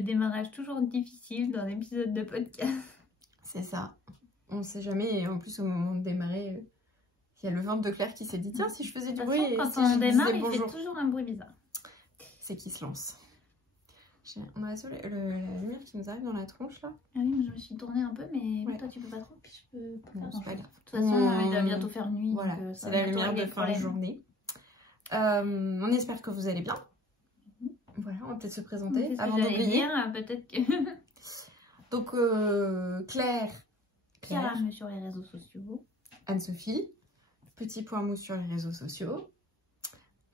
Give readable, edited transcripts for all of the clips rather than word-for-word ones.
le démarrage toujours difficile d'un épisode de podcast. C'est ça. On ne sait jamais. Et en plus, au moment de démarrer, il y a le ventre de Claire qui s'est dit tiens, si je faisais du bruit. Et Quand si on je démarre, disais il bonjour. fait toujours un bruit bizarre. C'est qui se lance. On a la lumière qui nous arrive dans la tronche là. Ah oui, mais je me suis tournée un peu, mais Ouais. toi tu peux pas trop, puis je peux pas Bon, faire c'est pas grand-chose. grave. De toute façon, il va bientôt faire nuit. Voilà, donc, c'est la lumière de fin de journée. journée. On espère que vous allez bien. Voilà, on va peut-être se présenter avant d'oublier. Peut-être que... Donc, Claire, Caram sur les réseaux sociaux. Anne-Sophie, petit point mou sur les réseaux sociaux.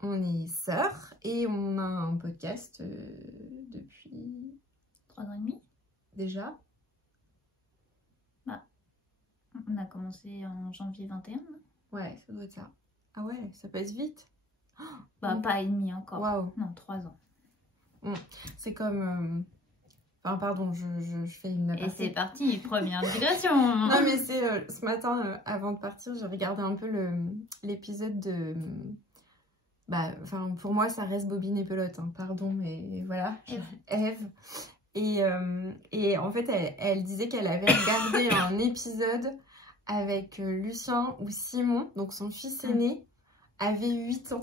On est sœurs et on a un podcast depuis 3 ans et demi. déjà. Bah, on a commencé en janvier 21. Ouais, ça doit être ça. Ah ouais, ça passe vite. Bah, pas et demi encore. Waouh. Non, 3 ans. C'est comme... Enfin, pardon, je fais une aparté. Et c'est parti, première digression. Non, mais c'est ce matin, avant de partir, j'ai regardé un peu l'épisode de... Bah, enfin, pour moi, ça reste Bobine et Pelote, hein, pardon, mais voilà, Ève. Et en fait, elle disait qu'elle avait regardé un épisode avec Lucien ou Simon, donc son fils aîné, avait 8 ans.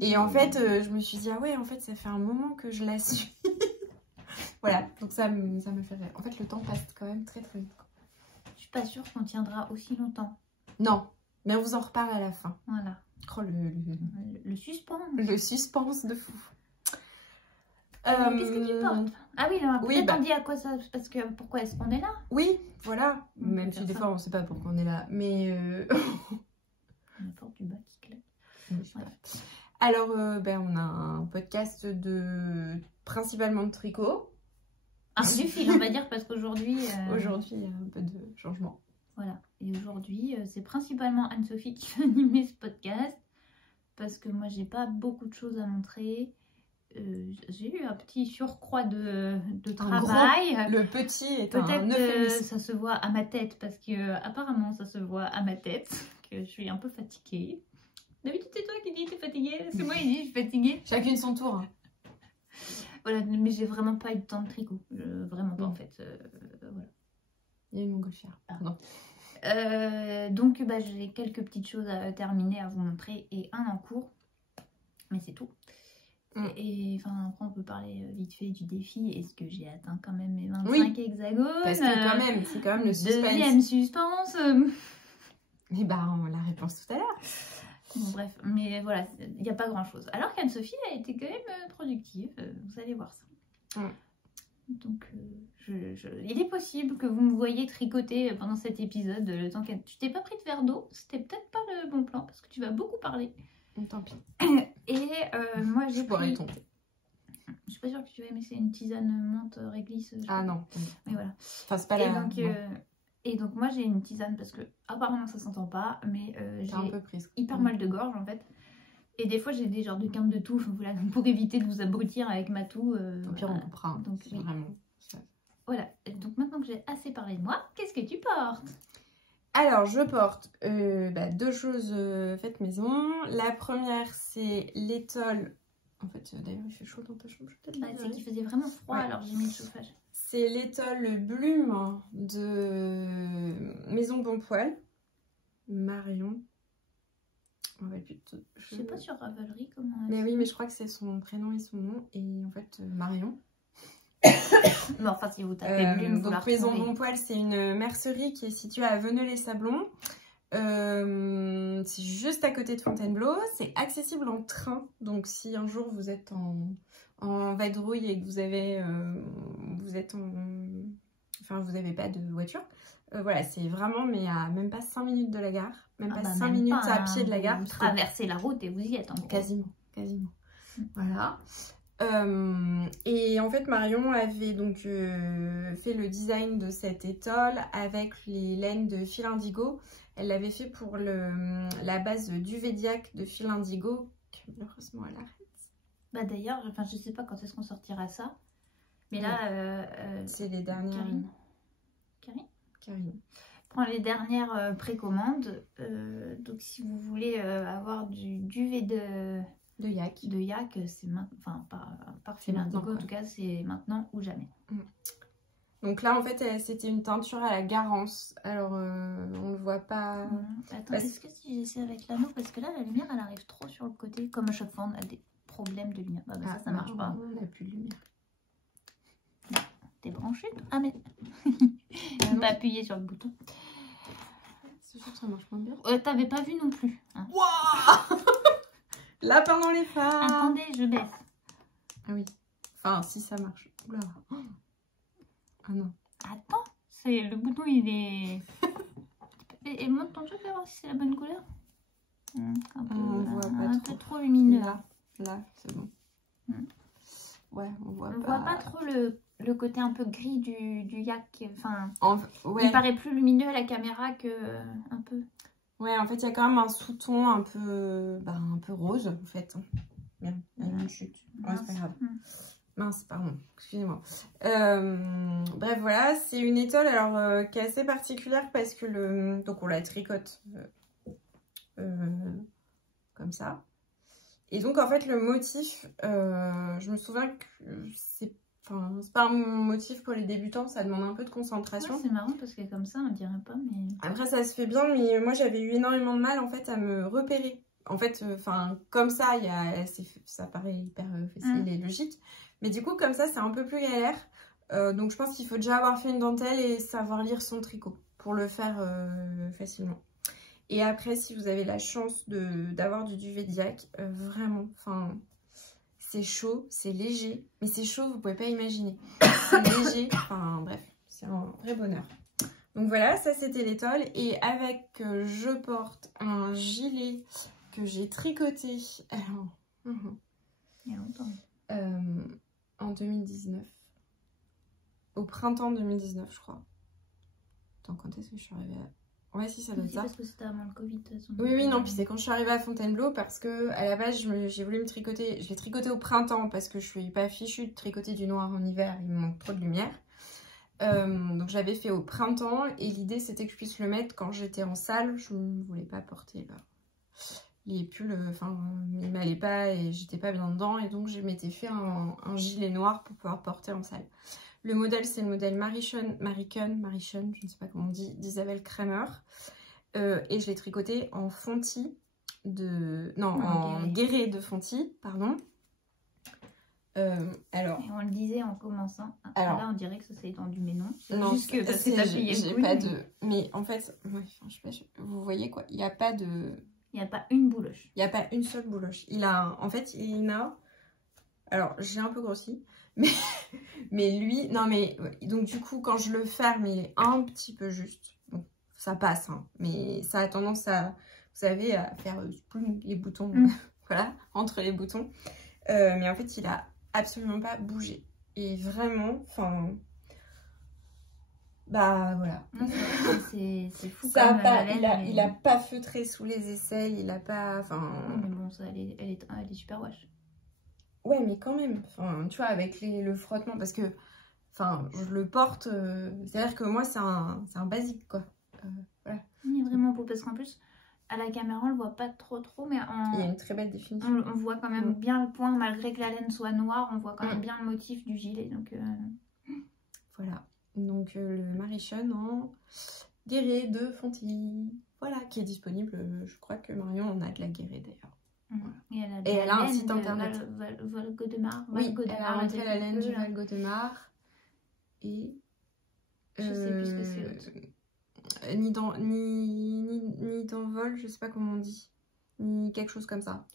Et en fait, je me suis dit, ah ouais, en fait, ça fait un moment que je la suis. Voilà, donc ça me fait rire. En fait, le temps passe quand même très très vite. Je suis pas sûre qu'on tiendra aussi longtemps. Non, mais on vous en reparle à la fin. Voilà. Oh, Le suspense. le suspense de fou. Qu'est-ce que tu portes? Ah oui, alors peut-être bah, on dit à quoi ça... Parce que pourquoi est-ce qu'on est là? Oui, voilà. On Même peut si faire des ça. fois, on ne sait pas pourquoi on est là. Mais... On porte du bas qui claque. je sais pas. Alors, on a un podcast principalement de tricot. Ah, du fil, on va dire, parce qu'aujourd'hui... Aujourd'hui, il y a un peu de changement. Voilà. Et aujourd'hui, c'est principalement Anne-Sophie qui va animer ce podcast. Parce que moi, j'ai pas beaucoup de choses à montrer. J'ai eu un petit surcroît de travail. Le petit est un Peut-être euphémisme. ça se voit à ma tête, parce que apparemment ça se voit à ma tête, que je suis un peu fatiguée. D'habitude c'est toi qui dis que t'es fatiguée, c'est moi qui dis que je suis fatiguée. Chacune son tour. Hein. Voilà, mais j'ai vraiment pas eu de temps de tricot, vraiment pas en fait. Voilà. Il y a une montgolfière. Pardon. Donc j'ai quelques petites choses à terminer, à vous montrer et un en cours, mais c'est tout. Et enfin après on peut parler vite fait du défi. Est-ce que j'ai atteint quand même mes 25 hexagones? Parce que quand même, c'est quand même le suspense. Deuxième suspense. Et bah la réponse tout à l'heure. Bon bref, mais voilà, il n'y a pas grand chose. Alors qu'Anne-Sophie a été quand même productive, vous allez voir ça. Donc il est possible que vous me voyez tricoter pendant cet épisode. Le temps tu t'es pas pris de verre d'eau, c'était peut-être pas le bon plan parce que tu vas beaucoup parler. Tant pis. Et moi j'ai pris... tenter. Je suis pas sûre que tu vas aimer, c'est une tisane menthe réglisse. Ah non. Mais voilà. Enfin c'est pas Et donc moi j'ai une tisane parce que apparemment ça s'entend pas, mais j'ai un peu prise. hyper mal de gorge en fait. Et des fois j'ai des genres de quintes de toux, voilà, donc pour éviter de vous abrutir avec ma toux. Au pire on coupera. Hein. Donc oui. Vraiment. Voilà, donc maintenant que j'ai assez parlé de moi, qu'est-ce que tu portes? Alors, je porte 2 choses faites maison. La première, c'est l'étole. En fait, d'ailleurs, il fait chaud dans ta chambre. C'est qu'il faisait vraiment froid, alors j'ai mis le chauffage. C'est l'étole Blume de Maison Bon Poil. Marion. Je sais pas sur Ravelry comment... Mais oui, mais je crois que c'est son prénom et son nom. Et en fait, Marion. Mais enfin, si vous tapez Blume, vous la donc Maison retrouvez. Bon Poil, c'est une mercerie qui est située à Veneux-les-Sablons. C'est juste à côté de Fontainebleau. C'est accessible en train. Donc si un jour vous êtes en vadrouille et que vous avez vous n'avez pas de voiture, voilà, c'est vraiment mais à même pas 5 minutes de la gare, même pas 5 minutes à pied de la gare. Vous traversez la route et vous y êtes en gros. Quasiment. Voilà. Et en fait Marion avait donc fait le design de cette étole avec les laines de fil indigo. Elle l'avait fait pour la base Duvédiac de fil indigo, que malheureusement elle arrête. Bah d'ailleurs, enfin je sais pas quand est-ce qu'on sortira ça, mais là c'est les dernières. Karine prend les dernières précommandes. Donc si vous voulez avoir du duvet De yak. De yak, c'est maintenant, enfin par fil indigo, en tout cas c'est maintenant ou jamais. Donc là en fait c'était une teinture à la Garance, alors on le voit pas. Attends, est-ce que si j'essaie avec l'anneau, parce que là la lumière elle arrive trop sur le côté, comme à chaque fois on a des problèmes de lumière. Ça marche pas. On n'a plus de lumière. T'es branché toi? Ah mais t'as appuyé sur le bouton. C'est sûr que ça marche moins bien. T'avais pas vu non plus. Hein. Wow. Lapin dans les phares. Attendez, je baisse. Ah oui. Enfin, si ça marche. Oula. Ah non. Attends, c'est le bouton il est. Et monte ton truc là, voir si c'est la bonne couleur. Un peu, on voit pas un trop. peu trop lumineux. Là, c'est bon. Ouais, on voit on voit pas trop le côté un peu gris du yak. Enfin, ouais. il paraît plus lumineux à la caméra que un peu. Ouais, en fait, il y a quand même un sous-ton un peu rose, en fait. Bien, il y a une chute. Ouais, c'est pas grave. Mince, pardon, excusez-moi. Bref, voilà, c'est une étole alors qui est assez particulière parce que donc on la tricote comme ça. Et donc en fait le motif, je me souviens que c'est pas un motif pour les débutants, ça demande un peu de concentration. Ouais, c'est marrant parce que comme ça on dirait pas, mais... Après ça se fait bien, mais moi j'avais eu énormément de mal en fait à me repérer. En fait, comme ça, ça paraît hyper facile et logique. Mais du coup, comme ça, c'est un peu plus galère. Donc je pense qu'il faut déjà avoir fait une dentelle et savoir lire son tricot pour le faire facilement. Et après, si vous avez la chance d'avoir du duvet de yak, vraiment, c'est chaud, c'est léger. Mais c'est chaud, vous pouvez pas imaginer. C'est léger, bref, c'est un vrai bonheur. Donc voilà, ça c'était l'étole. Et avec, je porte un gilet que j'ai tricoté. Alors, il y a longtemps. En 2019. Au printemps 2019, je crois. Attends, quand est-ce que je suis arrivée à... Ouais, si, ça doit être ça. Parce que c'était avant le Covid. Oui, non, puis c'est quand je suis arrivée à Fontainebleau parce que à la base, j'ai voulu me tricoter. Je l'ai tricoté au printemps parce que je suis pas fichue de tricoter du noir en hiver, il me manque trop de lumière. Donc j'avais fait au printemps et l'idée c'était que je puisse le mettre quand j'étais en salle. Je ne voulais pas porter les pulls, ils m'allaient pas et j'étais pas bien dedans, et donc je m'étais fait un gilet noir pour pouvoir porter en salle. Le modèle c'est le modèle Marichon, je ne sais pas comment on dit, d'Isabelle Kramer, et je l'ai tricoté en fontis en guéret de fontis, pardon. Alors, et on le disait en commençant. Alors, là on dirait que ça s'est étendu, mais non. Non, juste que parce que t'as payé j'ai pas de. Mais en fait, je sais pas, vous voyez quoi, il n'y a pas de. Il n'y a pas une bouloche. Il n'y a pas une seule bouloche. En fait, il a... Alors, j'ai un peu grossi. Mais lui... Non, mais... Donc, du coup, quand je le ferme, il est un petit peu juste. Bon, ça passe, hein. Mais ça a tendance à... Vous savez, à faire les boutons. Voilà, entre les boutons. Mais en fait, il a absolument pas bougé. Et vraiment, voilà. C'est fou. Ça il a pas feutré sous les aisselles, il a pas... Mais bon, ça, elle est super wash. Ouais, mais quand même, tu vois, avec le frottement, parce que, je le porte, c'est-à-dire que moi, c'est un basique, quoi. Voilà. Il est vraiment beau, parce qu'en plus, à la caméra, on le voit pas trop, mais il y a une très belle définition. On voit quand même bien le point, malgré que la laine soit noire, on voit quand même bien le motif du gilet, donc... Voilà. Donc le Marichon en guéret de Fontis, voilà, qui est disponible. Je crois que Marion en a de la guéret d'ailleurs. Voilà. Et elle a un site internet. Val-Gaudemar. Oui, elle a montré la laine du Val-Gaudemar. Et je sais plus ce que c'est l'autre. Ni d'envol, je sais pas comment on dit. Ni quelque chose comme ça.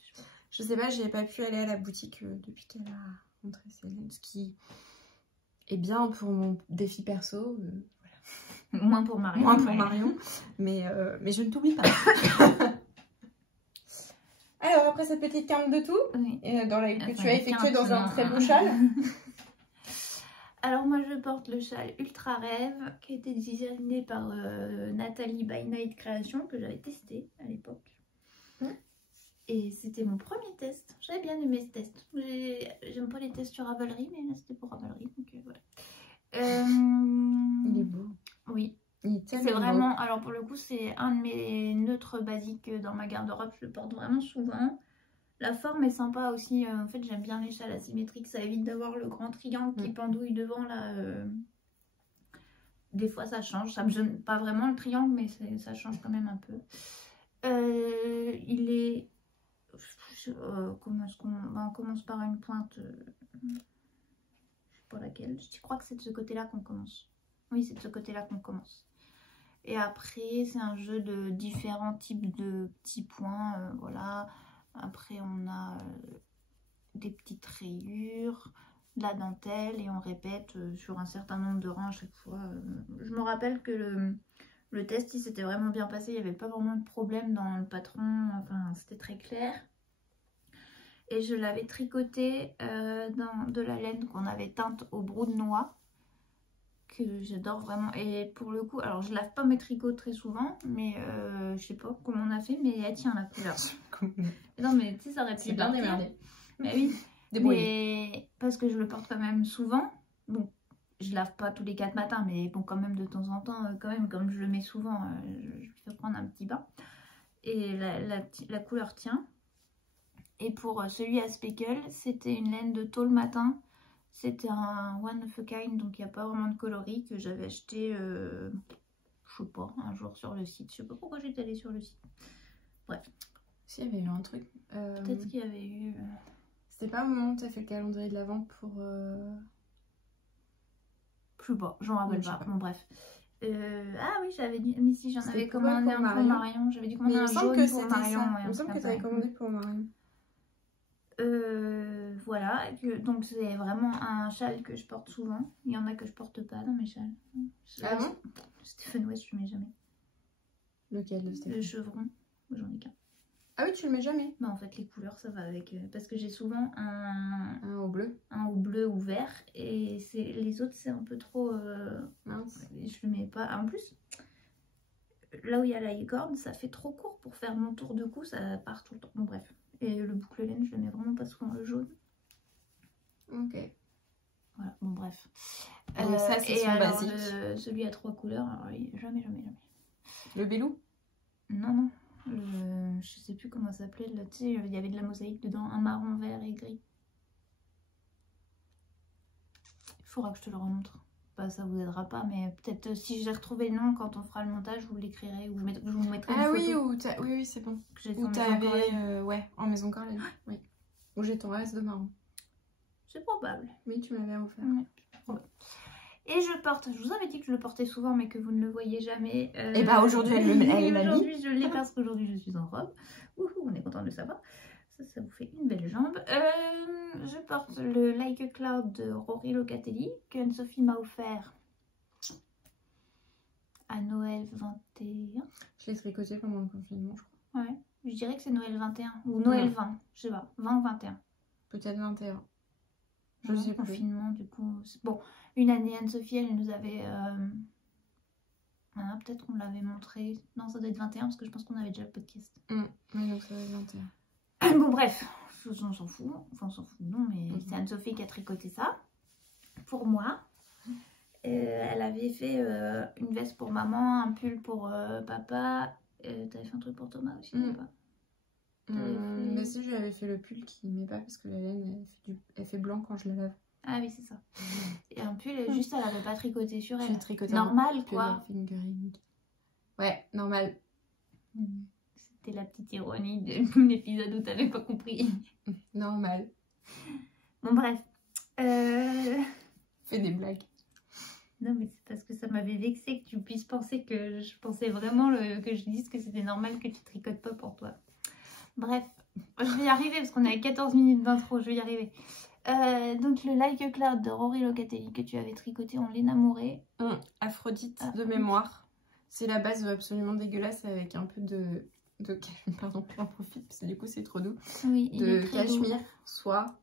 Je sais pas, j'ai pas pu aller à la boutique depuis qu'elle a montré ses laines. Ce qui est bien pour mon défi perso. Voilà. Moins pour Marion. Moins pour Marion. Mais je ne t'oublie pas. Alors, après cette petite carte de tout, que tu as effectuée dans un très beau châle. Alors, moi, je porte le châle Ultra Rêve, qui a été designé par Nathalie by Night Création, que j'avais testé à l'époque. Et c'était mon premier test. J'avais bien aimé ce test. J'aime pas les tests sur Ravelry, mais là, c'était pour Ravelry, donc voilà. Il est beau. Oui. C'est vraiment, beau. Alors pour le coup, c'est un de mes neutres basiques dans ma garde-robe. Je le porte vraiment souvent. La forme est sympa aussi. En fait, j'aime bien les châles asymétriques. Ça évite d'avoir le grand triangle qui pendouille devant là. Des fois, ça change. Ça me gêne pas vraiment le triangle, mais ça change quand même un peu. Il est... comment est-ce qu'on... on commence par une pointe... je sais pas laquelle. Je crois que c'est de ce côté-là qu'on commence. Oui, c'est de ce côté-là qu'on commence. Et après, c'est un jeu de différents types de petits points. Voilà. Après, on a des petites rayures, de la dentelle et on répète sur un certain nombre de rangs à chaque fois. Je me rappelle que le test, il s'était vraiment bien passé. Il n'y avait pas vraiment de problème dans le patron. Enfin, c'était très clair. Et je l'avais tricoté dans de la laine qu'on avait teinte au brou de noix, que j'adore vraiment. Et pour le coup, alors je lave pas mes tricots très souvent, mais je sais pas comment on a fait, mais elle tient la couleur. Non mais tu sais, ça aurait pu bien démerdé. Mais oui, Débrouillé. mais parce que je le porte quand même souvent. Bon, je lave pas tous les 4 matins, mais bon, quand même de temps en temps, quand même, comme je le mets souvent, je fais prendre un petit bain. Et la couleur tient. Et pour celui à speckle, c'était une laine de tôle matin. C'était un one of a kind, donc il n'y a pas vraiment de coloris, que j'avais acheté, je sais pas, un jour sur le site. Je sais pas pourquoi j'étais allée sur le site. Bref. Si, il y avait eu un truc. Peut-être qu'il y avait eu... C'était pas au moment où tu as fait le calendrier de l'Avent pour... Je sais pas, j'en rappelle pas. Bon, bref. Ah oui, j'avais dit... Mais si, j'en avais commandé un pour Marion. J'avais dû commander un jaune pour Marion. Il me semble que tu avais commandé pour Marion. Voilà, donc c'est vraiment un châle que je porte souvent. Il y en a que je porte pas dans mes châles. Ah bon? Stephen West, je mets jamais. Lequel de Stephen? Le chevron, j'en ai qu'un. Ah oui, tu le mets jamais? Bah en fait les couleurs ça va avec, parce que j'ai souvent un au bleu. Un au bleu ou vert et les autres c'est un peu trop... mince. Je le mets pas. En plus, là où il y a la licorne, ça fait trop court pour faire mon tour de cou, ça part tout le temps. Bon bref. Et le boucle laine, je le mets vraiment pas souvent, le jaune. Ok. Voilà, bon bref. Donc ça c'est son basique. Celui à 3 couleurs, alors, jamais. Le Bélou? Non. Je sais plus comment ça s'appelait. Tu sais, il y avait de la mosaïque dedans, un marron, vert et gris. Il faudra que je te le remontre. Bah, ça vous aidera pas, mais peut-être si j'ai retrouvé le nom quand on fera le montage, je vous l'écrirai ou je vous mettrai une photo. Ah oui, c'est bon. Où t'avais, ouais, en maison Corlène. Oui. Où j'ai ton reste de marron. C'est probable. Oui, tu m'avais offert. Ouais. Et je porte, je vous avais dit que je le portais souvent, mais que vous ne le voyez jamais. Et bah aujourd'hui, elle l'a mis. Aujourd'hui, je l'ai parce qu'aujourd'hui, je suis en robe. Ouhou, on est content de le savoir. Ça vous fait une belle jambe. Je porte le Like a Cloud de Rory Locatelli que Anne-Sophie m'a offert à Noël 21. Je l'ai tricoté pendant le confinement, je crois. Ouais, je dirais que c'est Noël 21 ou Noël 20, je sais pas, 20 ou 21. Peut-être 21. Je sais pas. Confinement, du coup. Bon, une année, Anne-Sophie, elle nous avait... Ah, peut-être qu'on l'avait montré. Non, ça doit être 21 parce que je pense qu'on avait déjà le podcast. Oui, donc ça doit être 21. Bon bref, on s'en fout, enfin on s'en fout non mais c'est Anne-Sophie qui a tricoté ça pour moi. Elle avait fait une veste pour maman, un pull pour papa. T'avais fait un truc pour Thomas aussi ou pas? Mais si, je lui avais fait le pull qui met pas parce que la laine elle fait blanc quand je la lave. Ah oui c'est ça. Et un pull juste elle avait pas tricoté sur elle. J'ai tricoté normal quoi. Ouais, normal. C'était la petite ironie de l'épisode où t'avais pas compris. Normal. Bon bref. Fais des blagues. Non mais c'est parce que ça m'avait vexé que tu puisses penser que je pensais vraiment que je dise que c'était normal que tu tricotes pas pour toi. Bref, je vais y arriver parce qu'on est à 14 minutes d'intro, je vais y arriver. Donc le Like a Cloud de Rory Locatelli que tu avais tricoté en laine amourée. Aphrodite de mémoire. C'est la base absolument dégueulasse avec un peu de pardon, j'en profite parce que du coup c'est trop doux. Oui, de cachemire, soit...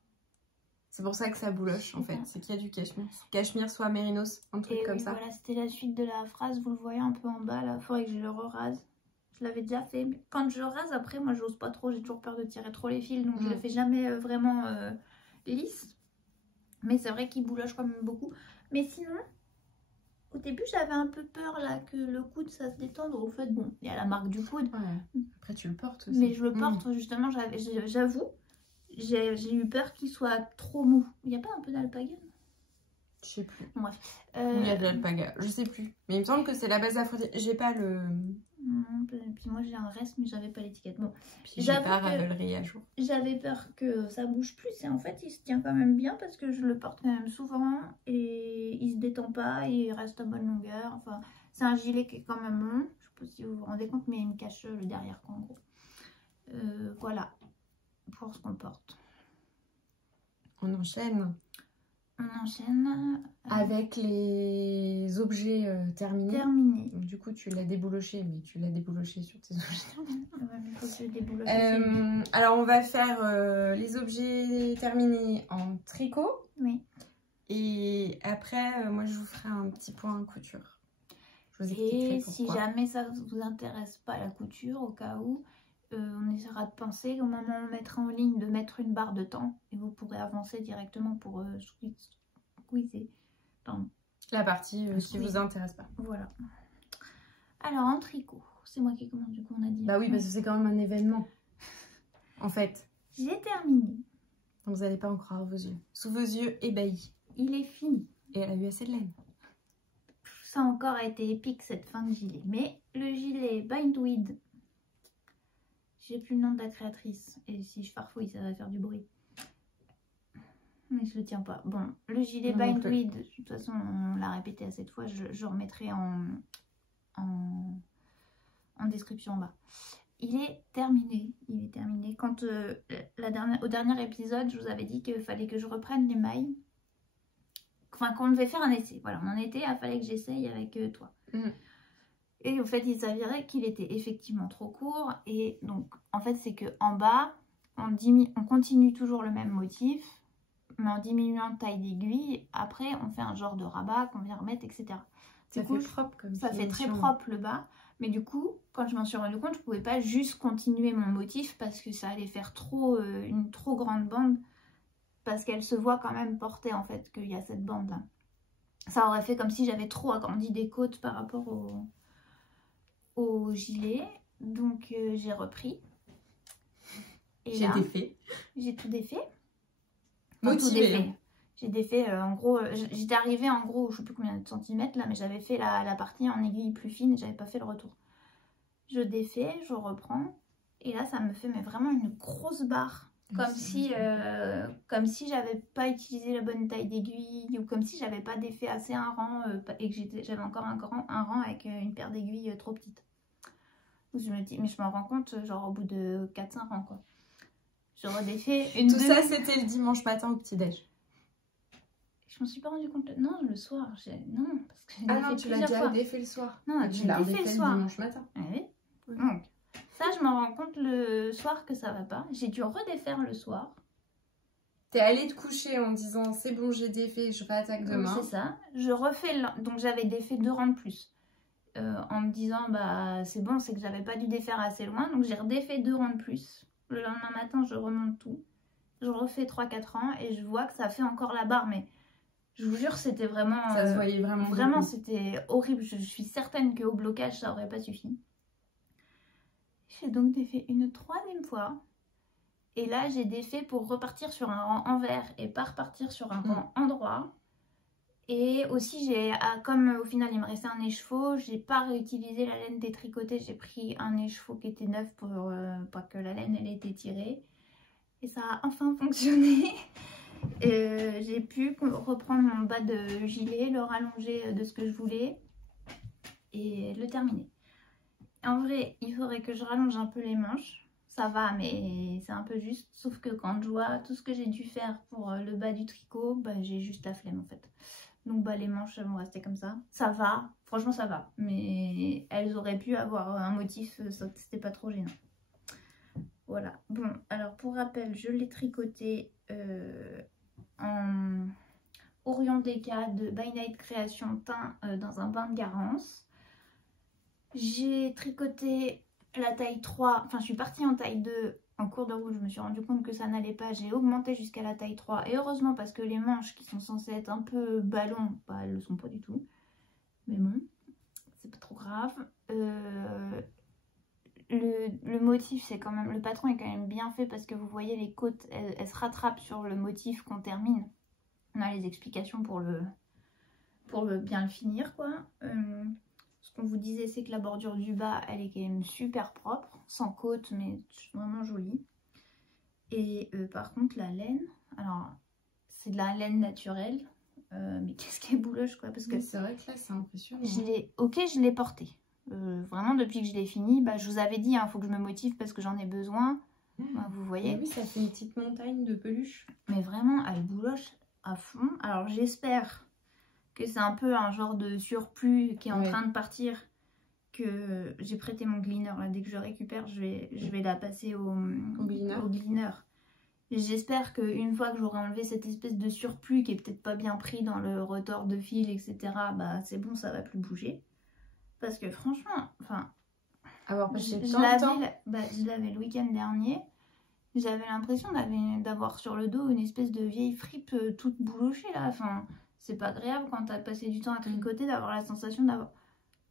C'est pour ça que ça bouloche en fait, c'est qu'il y a du cachemire. Cachemire, soit mérinos, un truc comme ça. Voilà, c'était la suite de la phrase, vous le voyez un peu en bas là, il faudrait que je le rase. Je l'avais déjà fait, mais quand je le rase après, moi j'ose pas trop, j'ai toujours peur de tirer trop les fils, donc je le fais jamais vraiment lisse. Mais c'est vrai qu'il bouloche quand même beaucoup. Mais sinon, au début j'avais un peu peur là que le coude ça se détende. En fait bon, il y a la marque du coude. Ouais. Après tu le portes aussi. Mais je le porte justement, j'avoue. j'ai eu peur qu'il soit trop mou. Il n'y a pas un peu d'alpaga? Je sais plus. Bon, bref. Il y a de l'alpaga, je sais plus. Mais il me semble que c'est la base aphrodisiaque. J'ai pas le... Non, puis moi j'ai un reste mais j'avais pas l'étiquette. Bon, Puis j'ai pas Ravelry à jour. J'avais peur que ça bouge plus et en fait il se tient quand même bien parce que je le porte quand même souvent et il se détend pas, il reste à bonne longueur. Enfin, c'est un gilet qui est quand même long. Je sais pas si vous vous rendez compte, mais il me cache le derrière quoi en gros. Voilà pour ce qu'on porte. On enchaîne. On enchaîne avec les objets terminés. Donc, du coup, tu l'as débouloché, mais tu l'as débouloché sur tes objets. Ouais, faut que je débouloche alors, on va faire les objets terminés en tricot. Oui. Et après, moi, je vous ferai un petit point couture. Je vous expliquerai pourquoi. Si jamais ça vous intéresse pas la couture, au cas où, on essaiera de penser au moment où on mettra en ligne de mettre une barre de temps et vous pourrez avancer directement pour squeezer. Pardon. La partie qui vous intéresse pas. Voilà. Alors en tricot, c'est moi qui commence du coup on a dit. Bah oui parce que c'est quand même un événement. En fait. J'ai terminé. Donc vous n'allez pas en croire vos yeux. Sous vos yeux ébahis. Il est fini. Et elle a eu assez de laine. Ça encore a été épique cette fin de gilet. Mais le gilet Bindweed. J'ai plus le nom de la créatrice. Et si je farfouille, ça va faire du bruit. Mais je le tiens pas. Bon, le gilet Bindweed, de toute façon, on l'a répété assez de fois. Je remettrai en description en bas. Il est terminé. Il est terminé. Quand au dernier épisode, je vous avais dit qu'il fallait que je reprenne les mailles. Enfin, qu'on devait faire un essai. Voilà, mon été, il fallait que j'essaye avec toi. Et en fait, il s'avérait qu'il était effectivement trop court. Et donc, en fait, c'est qu'en bas, on continue toujours le même motif, mais en diminuant de taille d'aiguille. Après, on fait un genre de rabat qu'on vient remettre, etc. Ça fait propre comme ça. Ça fait très propre le bas. Mais du coup, quand je m'en suis rendu compte, je pouvais pas juste continuer mon motif parce que ça allait faire une trop grande bande. Parce qu'elle se voit quand même porter en fait qu'il y a cette bande là. Ça aurait fait comme si j'avais trop agrandi des côtes par rapport au gilet. Donc j'ai repris. J'ai défait. J'ai tout défait. Motivée. J'ai défait en gros, j'étais arrivée en gros, je sais plus combien de centimètres là, mais j'avais fait la partie en aiguille plus fine et j'avais pas fait le retour. Je défais, je reprends. Et là ça me fait mais vraiment une grosse barre. Comme si j'avais pas utilisé la bonne taille d'aiguille ou comme si j'avais pas défait assez un rang et que j'avais encore un rang avec une paire d'aiguilles trop petite. Je me dis, mais je m'en rends compte genre au bout de 4-5 rangs quoi. Je redéfais Tout ça c'était le dimanche matin au petit-déj. Je m'en suis pas rendu compte. Non, le soir. Non, parce que ah non, tu l'as déjà défait le soir. Non, tu l'as défait le soir. Dimanche matin. Ah oui. Donc, ça, je m'en rends compte le soir que ça va pas. J'ai dû redéfaire le soir. T'es allée te coucher en disant c'est bon, j'ai défait, je réattaque demain. C'est ça. Je refais donc j'avais défait 2 rangs de plus. En me disant bah c'est bon, c'est que j'avais pas dû défaire assez loin. Donc j'ai redéfait 2 rangs de plus. Le lendemain matin, je remonte tout. Je refais 3-4 rangs et je vois que ça fait encore la barre. Mais je vous jure, c'était vraiment... Ça se voyait vraiment. Vraiment, c'était horrible. Je suis certaine qu'au blocage, ça aurait pas suffi. J'ai donc défait une 3e fois. Et là, j'ai défait pour repartir sur un rang envers et pas repartir sur un rang endroit. Et aussi, comme au final, il me restait un écheveau, j'ai pas réutilisé la laine détricotée. J'ai pris un écheveau qui était neuf pour pas que la laine, elle ait été tirée. Et ça a enfin fonctionné. J'ai pu reprendre mon bas de gilet, le rallonger de ce que je voulais et le terminer. En vrai, il faudrait que je rallonge un peu les manches. Ça va, mais c'est un peu juste. Sauf que quand je vois tout ce que j'ai dû faire pour le bas du tricot, bah, j'ai juste la flemme en fait. Donc bah, les manches vont rester comme ça. Ça va, franchement ça va. Mais elles auraient pu avoir un motif, c'était pas trop gênant. Voilà. Bon, alors pour rappel, je l'ai tricoté en Orion Déca de By Night Création teint dans un bain de Garance. J'ai tricoté la taille 3, enfin je suis partie en taille 2 en cours de route, je me suis rendu compte que ça n'allait pas, j'ai augmenté jusqu'à la taille 3 et heureusement parce que les manches qui sont censées être un peu ballon, bah elles le sont pas du tout, mais bon, c'est pas trop grave. Le le motif, c'est quand même, le patron est quand même bien fait parce que vous voyez les côtes, elles se rattrapent sur le motif qu'on termine. On a les explications pour bien le finir, quoi. Ce qu'on vous disait, c'est que la bordure du bas, elle est quand même super propre, sans côte, mais vraiment jolie. Et par contre, la laine, alors c'est de la laine naturelle, mais qu'est-ce qu'elle bouloche, quoi, parce que c'est vrai que là, c'est impressionnant. Je l'ai portée. Vraiment, depuis que je l'ai fini, bah, je vous avais dit, il faut que je me motive parce que j'en ai besoin. Bah, vous voyez. Oui, ça fait une petite montagne de peluche. Mais vraiment, elle bouloche à fond. Alors, j'espère que c'est un peu un genre de surplus qui est en train de partir. Que j'ai prêté mon gleaner. Là, dès que je le récupère, je vais la passer au gleaner. J'espère qu'une fois que j'aurai enlevé cette espèce de surplus qui est peut-être pas bien pris dans le retors de fil, etc., bah, c'est bon, ça va plus bouger. Parce que franchement, enfin, je l'avais le week-end dernier. J'avais l'impression d'avoir sur le dos une espèce de vieille fripe toute boulochée là. Enfin, c'est pas agréable quand t'as passé du temps à tricoter d'avoir la sensation d'avoir.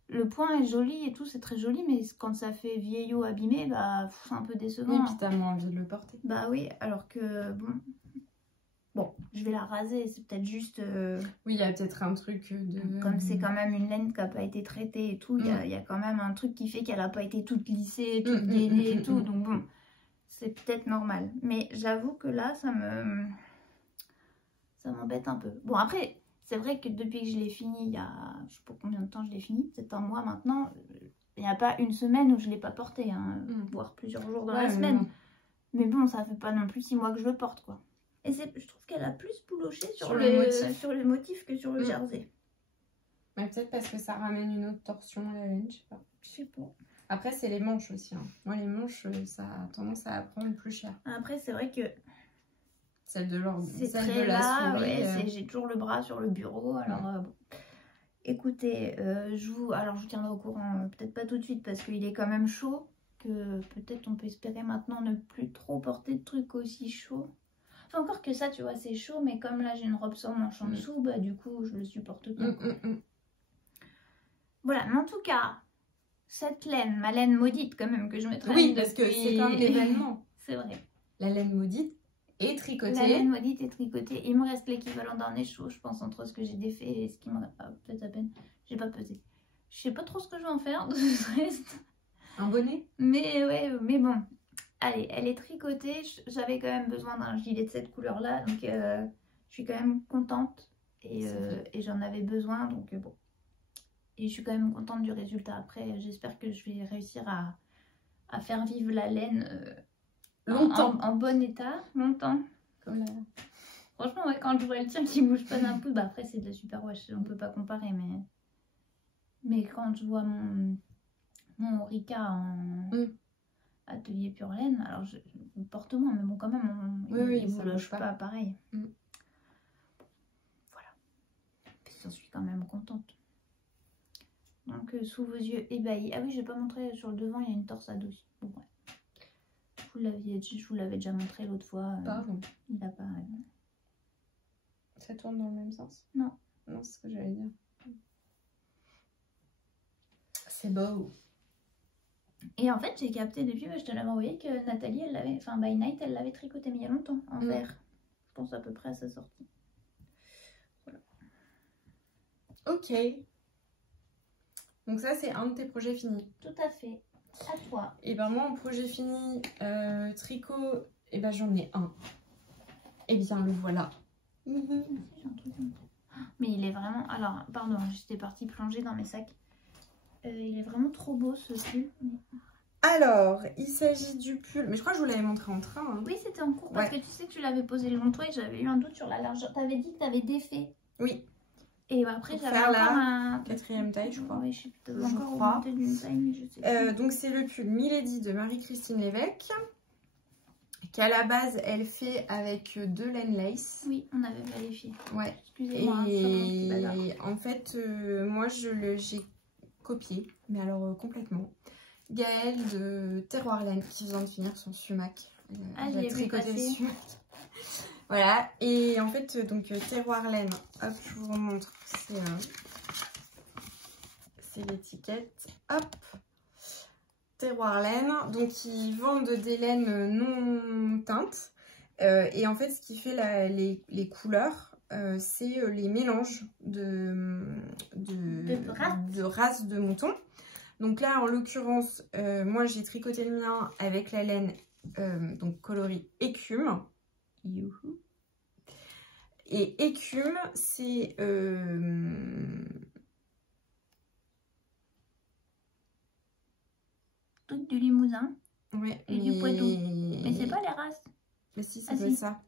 Le point est joli et tout, c'est très joli, mais quand ça fait vieillot abîmé, bah c'est un peu décevant. Oui, puis t'as moins envie de le porter. Bah oui, alors que bon, je vais la raser, c'est peut-être juste... Oui, il y a peut-être un truc de... Comme c'est quand même une laine qui n'a pas été traitée et tout, il y a quand même un truc qui fait qu'elle n'a pas été toute lissée, toute gainée et tout, donc bon, c'est peut-être normal. Mais j'avoue que là, ça m'embête un peu. Bon, après, c'est vrai que depuis que je l'ai fini, il y a... Je sais pas combien de temps je l'ai fini, peut-être un mois maintenant, il n'y a pas une semaine où je ne l'ai pas porté, hein, voire plusieurs jours dans la semaine. Mais bon, ça fait pas non plus 6 mois que je le porte, quoi. Et je trouve qu'elle a plus bouloché sur le motif que sur le jersey. Mais peut-être parce que ça ramène une autre torsion à la laine, je sais pas. Je sais pas. Après, c'est les manches aussi. Hein. Moi, les manches, ça a tendance à prendre plus cher. Après, c'est vrai que... Celle de la souris. J'ai toujours le bras sur le bureau, alors... bon. Écoutez, je vous tiendrai au courant, peut-être pas tout de suite parce qu'il est quand même chaud, que peut-être on peut espérer maintenant ne plus trop porter de trucs aussi chauds. Enfin, encore que ça, tu vois, c'est chaud, mais comme là j'ai une robe sans manche en dessous, bah du coup je le supporte bien. Voilà, mais en tout cas, cette laine, ma laine maudite quand même, que je mettrai. Oui, parce que c'est comme l'événement. C'est vrai. La laine maudite est tricotée. La laine maudite est tricotée. Il me reste l'équivalent d'un échaud, je pense, entre ce que j'ai défait et ce qui me reste. Peut-être à peine. J'ai pas pesé. Je sais pas trop ce que je vais en faire de ce reste. Un bonnet. Mais ouais, mais bon. Allez, elle est tricotée. J'avais quand même besoin d'un gilet de cette couleur-là. Donc, je suis quand même contente. Et j'en avais besoin. Donc, bon. Et je suis quand même contente du résultat. Après, j'espère que je vais réussir à faire vivre la laine longtemps. En bon état. Longtemps. Comme Franchement, ouais, quand je vois le tien qui bouge pas d'un coup, bah après, c'est de la super wash. On peut pas comparer. Mais quand je vois mon Rika en... Atelier pure laine, alors je porte moins, mais bon quand même il bouloche pas pareil. Voilà, puis j'en suis quand même contente. Donc sous vos yeux ébahis. Ah oui, je vais pas montrer sur le devant, il y a une torsade aussi. Bon ouais, je vous l'avais déjà montré l'autre fois. Pardon. Il a pas. Ça tourne dans le même sens? Non. Non, c'est ce que j'allais dire. C'est beau. Et en fait, j'ai capté depuis, je te l'avais envoyé, que Nathalie, elle l'avait, enfin By Night, elle l'avait tricoté, mais il y a longtemps, en vert. Je pense à peu près à sa sortie. Voilà. Ok. Donc ça, c'est un de tes projets finis. Tout à fait. À toi. Et ben moi, en projet fini, tricot, et ben j'en ai un. Et bien le voilà. Mais il est vraiment... Alors, pardon, j'étais partie plonger dans mes sacs. Il est vraiment trop beau ce pull. Alors, il s'agit du pull. Mais je crois que je vous l'avais montré en train. Hein. Oui, c'était en cours parce que tu sais que tu l'avais posé le long de toi et j'avais eu un doute sur la largeur. Tu avais dit que tu avais défait. Oui. Et après, j'avais encore un 4e taille, je crois. Oui, je suis peut-être encore augmentée d'une taille, mais je sais pas. Donc, c'est le pull Milady de Marie-Christine Lévesque. Qu'à la base, elle fait avec 2 laines lace. Oui, on avait vérifié. Ouais. Excusez-moi. Et en fait, moi, j'ai copié, mais alors complètement. Gaëlle de Terroir Laine qui vient de finir son sumac. Elle a tricoté le sumac. Voilà, et en fait, donc Terroir Laine, hop, je vous remontre, c'est l'étiquette, hop. Terroir Laine. Donc, ils vendent des laines non teintes. Et en fait, ce qui fait les couleurs, c'est les mélanges de races de moutons. Donc là, en l'occurrence, moi, j'ai tricoté le mien avec la laine donc coloris écume. Youhou. Et écume, c'est... Truc du Limousin. Ouais, et du Poitou. Mais c'est pas les races. Mais si, c'est pas ça.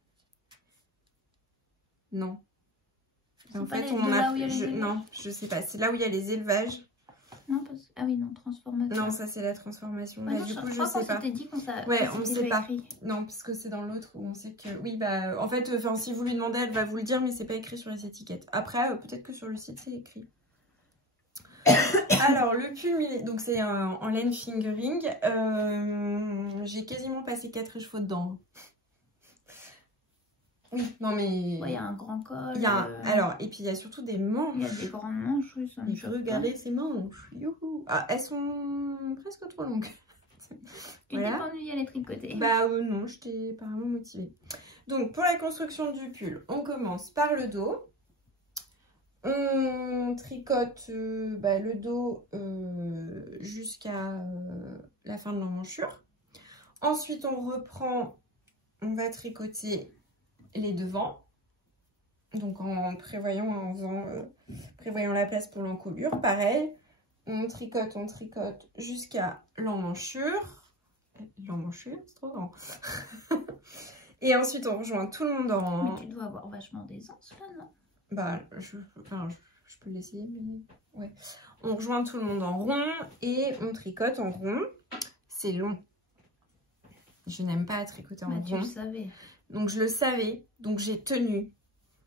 Non. En fait, non, je sais pas. C'est là où il y a les élevages. Non, ah oui, non, transformation. Non, ça c'est la transformation. Bah, non, du coup, je sais pas. Dit ouais, on ne sait pas. Non, parce que c'est dans l'autre où on sait que... Oui, bah, en fait, si vous lui demandez, elle va vous le dire, mais c'est pas écrit sur les étiquettes. Après, peut-être que sur le site, c'est écrit. Alors, le pull, donc c'est en laine fingering. J'ai quasiment passé 4 chevaux dedans. Oui, non mais... Il y a un grand col. Alors, et puis il y a surtout des manches. Il y a des grandes manches, oui. Il faut regarder ces manches. Youhou. Ah, elles sont presque trop longues. Tu t'es pas ennuyée à les tricoter? Bah non, je t'ai apparemment motivée. Donc, pour la construction du pull, on commence par le dos. On tricote le dos jusqu'à la fin de l'emmanchure. Ensuite, on va tricoter les devants. Donc, en prévoyant la place pour l'encolure. Pareil, on tricote jusqu'à l'emmanchure. L'emmanchure, c'est trop grand. Et ensuite, on rejoint tout le monde en... Mais tu dois avoir vachement d'aisance là, non? Bah, je peux l'essayer, mais ouais. On rejoint tout le monde en rond et on tricote en rond. C'est long. Je n'aime pas tricoter en rond. Tu le savais. Donc, je le savais. Donc, j'ai tenu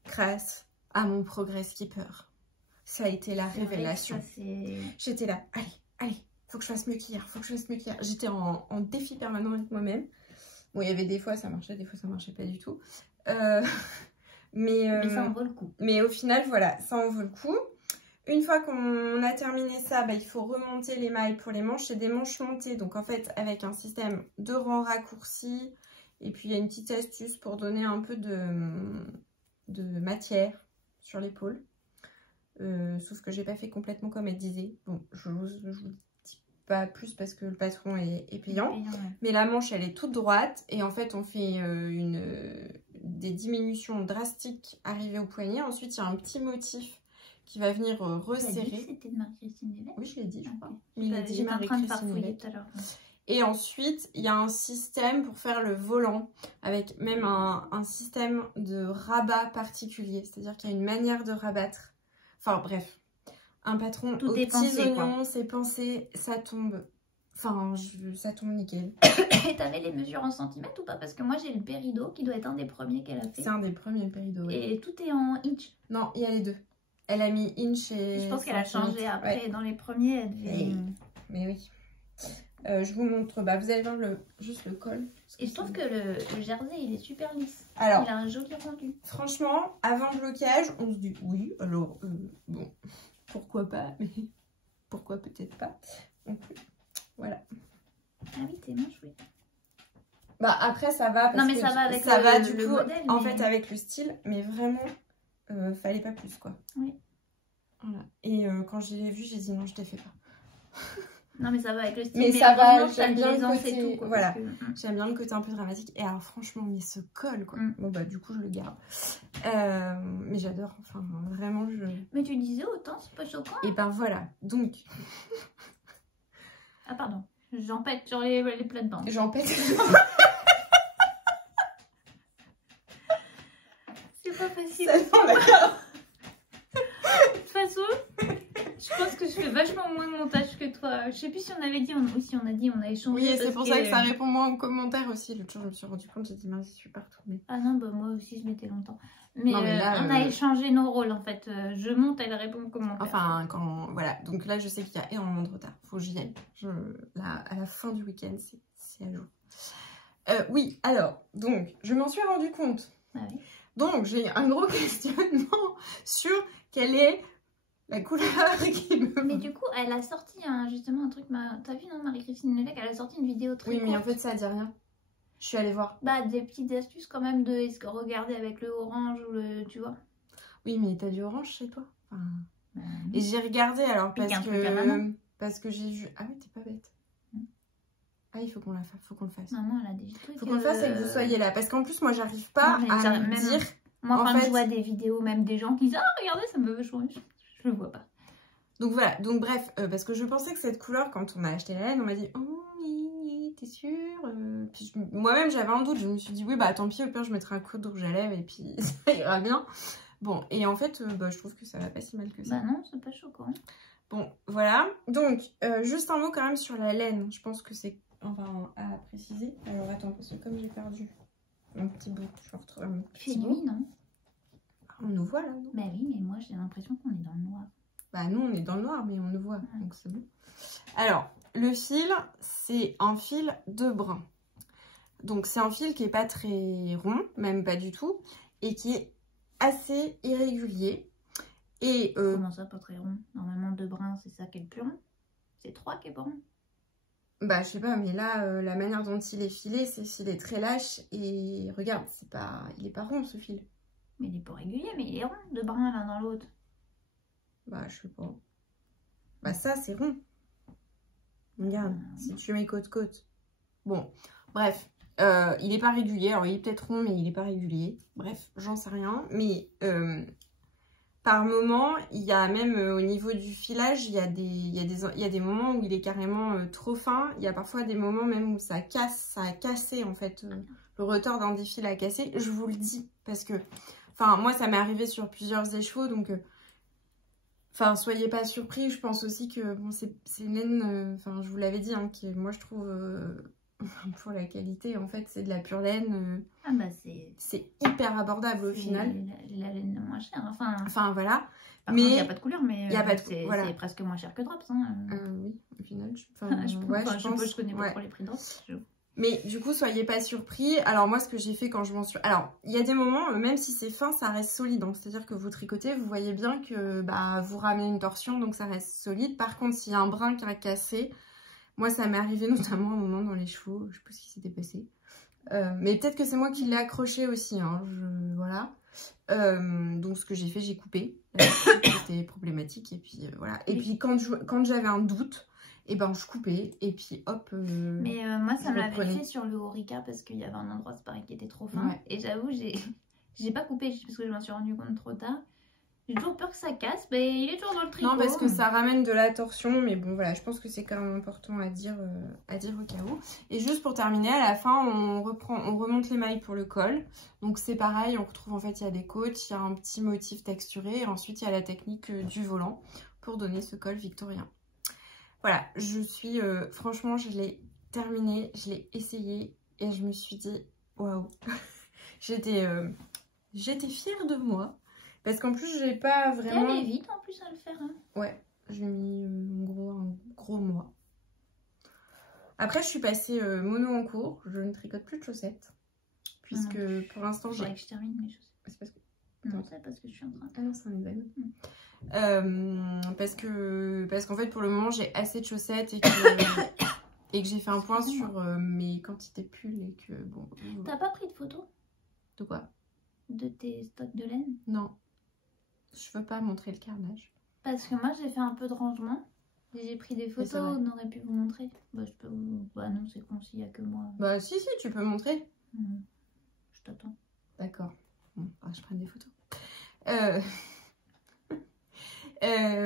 grâce à mon progress keeper. Ça a été la révélation. J'étais là, allez, faut que je fasse mieux qu'hier, J'étais en défi permanent avec moi-même. Bon, il y avait des fois ça marchait, des fois ça marchait pas du tout. Mais ça en vaut le coup. Mais au final, voilà, ça en vaut le coup. Une fois qu'on a terminé ça, il faut remonter les mailles pour les manches. C'est des manches montées, donc en fait avec un système de rang raccourci. Et puis il y a une petite astuce pour donner un peu de matière sur l'épaule. Sauf que j'ai pas fait complètement comme elle disait. Bon, je vous dis pas plus parce que le patron est payant. Ouais. Mais la manche, elle est toute droite. Et en fait, on fait des diminutions drastiques arrivées au poignet. Ensuite, il y a un petit motif qui va venir resserrer. C'était de Marie-Christine Lévesque? Oui, je l'ai dit, je crois. J'étais en train de farfouiller tout à l'heure. Et ensuite, il y a un système pour faire le volant, avec même un système de rabat particulier. C'est-à-dire qu'il y a une manière de rabattre. Enfin bref, un patron aux petits oignons, c'est pensé, ça tombe. Enfin, ça tombe nickel. Et t'avais les mesures en centimètres ou pas? Parce que moi j'ai le péridot qui doit être un des premiers qu'elle a fait. C'est un des premiers péridots, oui. Et tout est en inch? Non, il y a les deux. Elle a mis inch et... Je pense qu'elle a changé après. Ouais. Dans les premiers, elle devait... Mais oui. Je vous montre, vous allez voir juste le col. Et je trouve que le jersey, il est super lisse. Alors, il a un joli rendu. Franchement, avant le blocage, on se dit oui, alors, bon, pourquoi pas, mais pourquoi peut-être pas. Donc, voilà. Ah oui, tes manches, oui. Bah après, ça va. Parce non, mais que ça va avec ça va, du le coup, modèle. En fait, avec le style, mais vraiment, fallait pas plus, quoi. Oui. Voilà. Et quand je l'ai vu, j'ai dit non, je t'ai fait pas. Non mais ça va avec le style. Mais ça va, j'aime bien le côté, voilà, j'aime bien le côté un peu dramatique. Et alors franchement, mais ce col quoi. Bon bah du coup je le garde. Mais j'adore, enfin vraiment je... Mais tu disais autant, c'est pas choquant. Et ben voilà, donc... Ah pardon, j'en pète sur les plates-bandes. J'en pète. C'est pas facile. De toute façon... Je pense que je fais vachement moins de montage que toi. Je sais plus si on avait dit, on a échangé. Oui, c'est pour ça que ça répond moins en commentaire aussi. L'autre jour, je me suis rendu compte, j'ai dit, mince, je suis pas retournée. Ah non, bah moi aussi, je m'étais longtemps. Mais, non, mais là, on a échangé nos rôles en fait. Je monte, elle répond en commentaire. Enfin, voilà. Donc là, je sais qu'il y a énormément de retard. Faut que j'y aille. Là, à la fin du week-end, c'est à jour. Oui, alors, donc, je m'en suis rendu compte. Ah oui. Donc, j'ai un gros questionnement sur quelle est la couleur qui me... Mais du coup, elle a sorti justement un truc, t'as vu non, Marie-Christine Lévesque, elle a sorti une vidéo très Oui, mais en courte. fait, ça dit rien. Je suis allée voir. Bah, des petites astuces quand même de regarder avec le orange ou le, tu vois. Oui, mais t'as du orange chez toi. Enfin... Bah, Et j'ai regardé alors Pique un parce truc à maman. que j'ai vu... Ah oui, t'es pas bête. Ah, il faut qu'on le fasse. Maman, elle a des trucs. Faut qu'on le fasse et que vous soyez là. Parce qu'en plus, moi, j'arrive pas Non, à me même... dire... Moi, en quand fait... je vois des vidéos, même des gens qui disent « Ah, regardez, ça me veut chaud », je le vois pas. Donc voilà, donc bref, parce que je pensais que cette couleur, quand on a acheté la laine, on m'a dit « Oh, t'es sûre ?» Puis moi-même, j'avais un doute. Je me suis dit « Oui, bah tant pis, au pire, je mettrai un coup de rouge à lèvres et puis ça ira bien. » Bon, et en fait, bah, je trouve que ça va pas si mal que ça. Bah non, c'est pas choquant. Bon, voilà. Donc, juste un mot quand même sur la laine. Je pense que c'est... Enfin, à préciser. Alors, attends, parce que comme j'ai perdu mon petit bout, je vais retrouver mon petit bout. nuit, non? On nous voit, là, non? Bah oui, mais moi, j'ai l'impression qu'on est dans le noir. Bah, nous, on est dans le noir, mais on nous voit, donc c'est bon. Alors, le fil, c'est un fil de brun. Donc, c'est un fil qui est pas très rond, même pas du tout, et qui est assez irrégulier. Et comment ça, pas très rond? Normalement, de brun, c'est ça qui est le plus rond. C'est 3 qui est pas rond. Bah, je sais pas, mais là, la manière dont il est filé, c'est filé très lâche. Et regarde, il est pas rond, ce fil. Mais il est pas régulier, mais il est rond, de brun l'un dans l'autre. Bah, je sais pas. Bah, ça, c'est rond. Regarde, si tu mets côte-côte. Bon, bref. Il est pas régulier. Alors, il est peut-être rond, mais il est pas régulier. Bref, j'en sais rien. Mais par moment, il y a même au niveau du filage, il y a des moments où il est carrément trop fin. Il y a parfois des moments même où ça casse, ça a cassé en fait. Le retors d'un des fils a cassé. Je vous le dis parce que, enfin, moi ça m'est arrivé sur plusieurs écheveaux, donc, enfin, soyez pas surpris. Je pense aussi que bon, c'est une laine, enfin, je vous l'avais dit, hein, qui, moi je trouve pour la qualité, en fait, c'est de la pure laine. Ah bah c'est hyper abordable au final. La laine moins chère, enfin voilà. Mais il n'y a pas de couleur, mais voilà. c'est presque moins cher que Drops. Hein. Oui, au final, je connais pas trop les prix Drops. Mais du coup, soyez pas surpris. Alors moi, ce que j'ai fait quand je m'en suis... Alors, il y a des moments, même si c'est fin, ça reste solide. Hein. C'est-à-dire que vous tricotez, vous voyez bien que bah, vous ramenez une torsion, donc ça reste solide. Par contre, s'il y a un brin qui a cassé, moi, ça m'est arrivé notamment un moment dans les chevaux. Je sais pas ce qui s'était passé. Mais peut-être que c'est moi qui l'ai accroché aussi. Hein. Voilà. Donc ce que j'ai fait, j'ai coupé. C'était problématique. Et puis voilà. Et puis quand j'avais un doute, et ben je coupais. Et puis hop. Mais moi ça me l'avait fait sur le Orica parce qu'il y avait un endroit, c'est pareil, qui était trop fin. Ouais. Et j'avoue, j'ai pas coupé juste parce que je m'en suis rendu compte trop tard. J'ai toujours peur que ça casse, mais il est toujours dans le tricot. Non, parce que ça ramène de la torsion, mais bon, voilà, je pense que c'est quand même important à dire au cas où. Et juste pour terminer, à la fin, on remonte les mailles pour le col. Donc c'est pareil, on retrouve en fait, il y a des côtes, il y a un petit motif texturé, et ensuite il y a la technique du volant pour donner ce col victorien. Voilà, je suis, franchement, je l'ai terminé, je l'ai essayé, et je me suis dit, waouh, j'étais fière de moi. Parce qu'en plus, j'ai pas vraiment... T'es allée vite en plus à le faire. Hein. Ouais, j'ai mis un gros mois. Après, je suis passée mono en cours. Je ne tricote plus de chaussettes. Puisque pour l'instant, j'ai... que je termine mes chaussettes. C'est parce que... Non, c'est parce que je suis en train de... Ah non, c'est un hexagone. Parce qu'en fait, pour le moment, j'ai assez de chaussettes et que j'ai fait un point sur mes quantités de pulls et que bon... T'as pas pris de photos? De quoi? De tes stocks de laine? Non. Je veux pas montrer le carnage. Parce que moi j'ai fait un peu de rangement. J'ai pris des photos, on aurait pu vous montrer. Bah je peux vous... Bah non, c'est con s'il y a que moi. Bah si, tu peux montrer. Je t'attends. D'accord. Bon, je prends des photos.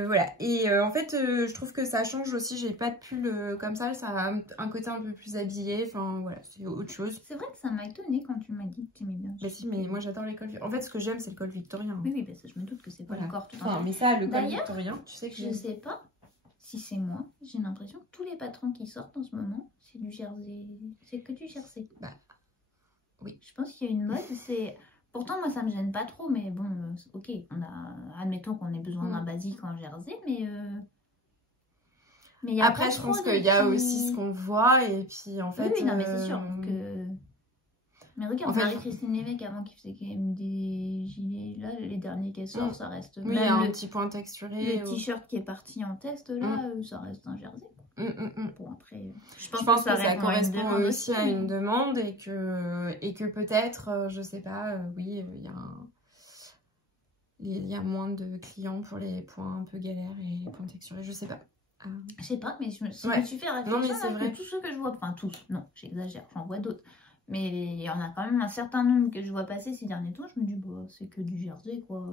Voilà. Et en fait, je trouve que ça change aussi. J'ai pas de pull comme ça a un côté un peu plus habillé. Enfin voilà, c'est autre chose. C'est vrai que ça m'a étonnée quand tu m'as dit que tu aimais bien. Bah si, mais moi j'adore les cols. En fait, ce que j'aime, c'est le col victorien. Oui, bah ça, je me doute que c'est pas le corps tout enfin, mais ça, le col victorien, tu sais que je sais pas si c'est moi. J'ai l'impression que tous les patrons qui sortent en ce moment, c'est du jersey. C'est que du jersey. Bah oui. Je pense qu'il y a une mode, c'est... Pourtant, moi, ça me gêne pas trop, mais bon, ok, admettons qu'on ait besoin d'un basique en jersey, mais y a après, je pense qu'il y a aussi ce qu'on voit, et puis en fait... Oui, non, mais c'est sûr que... Mais regarde, En fait, Marie-Christine Lévesque, avant qui faisait quand même des gilets, là, les derniers qu'elle sort, ça reste... Oui, il y a un petit point texturé. Le t-shirt qui est parti en test, là, ça reste un jersey. Bon, après, je pense que ça correspond aussi à une demande et que peut-être, je sais pas, oui, il y a moins de clients pour les points un peu galères et les points texturés, je sais pas. Je sais pas, mais je me suis fait réfléchir. Non, mais c'est vrai. Que tous ceux que je vois, enfin tous, non, j'exagère, j'en vois d'autres. Mais il y en a quand même un certain nombre que je vois passer ces derniers temps. Je me dis, bah, c'est que du jersey, quoi.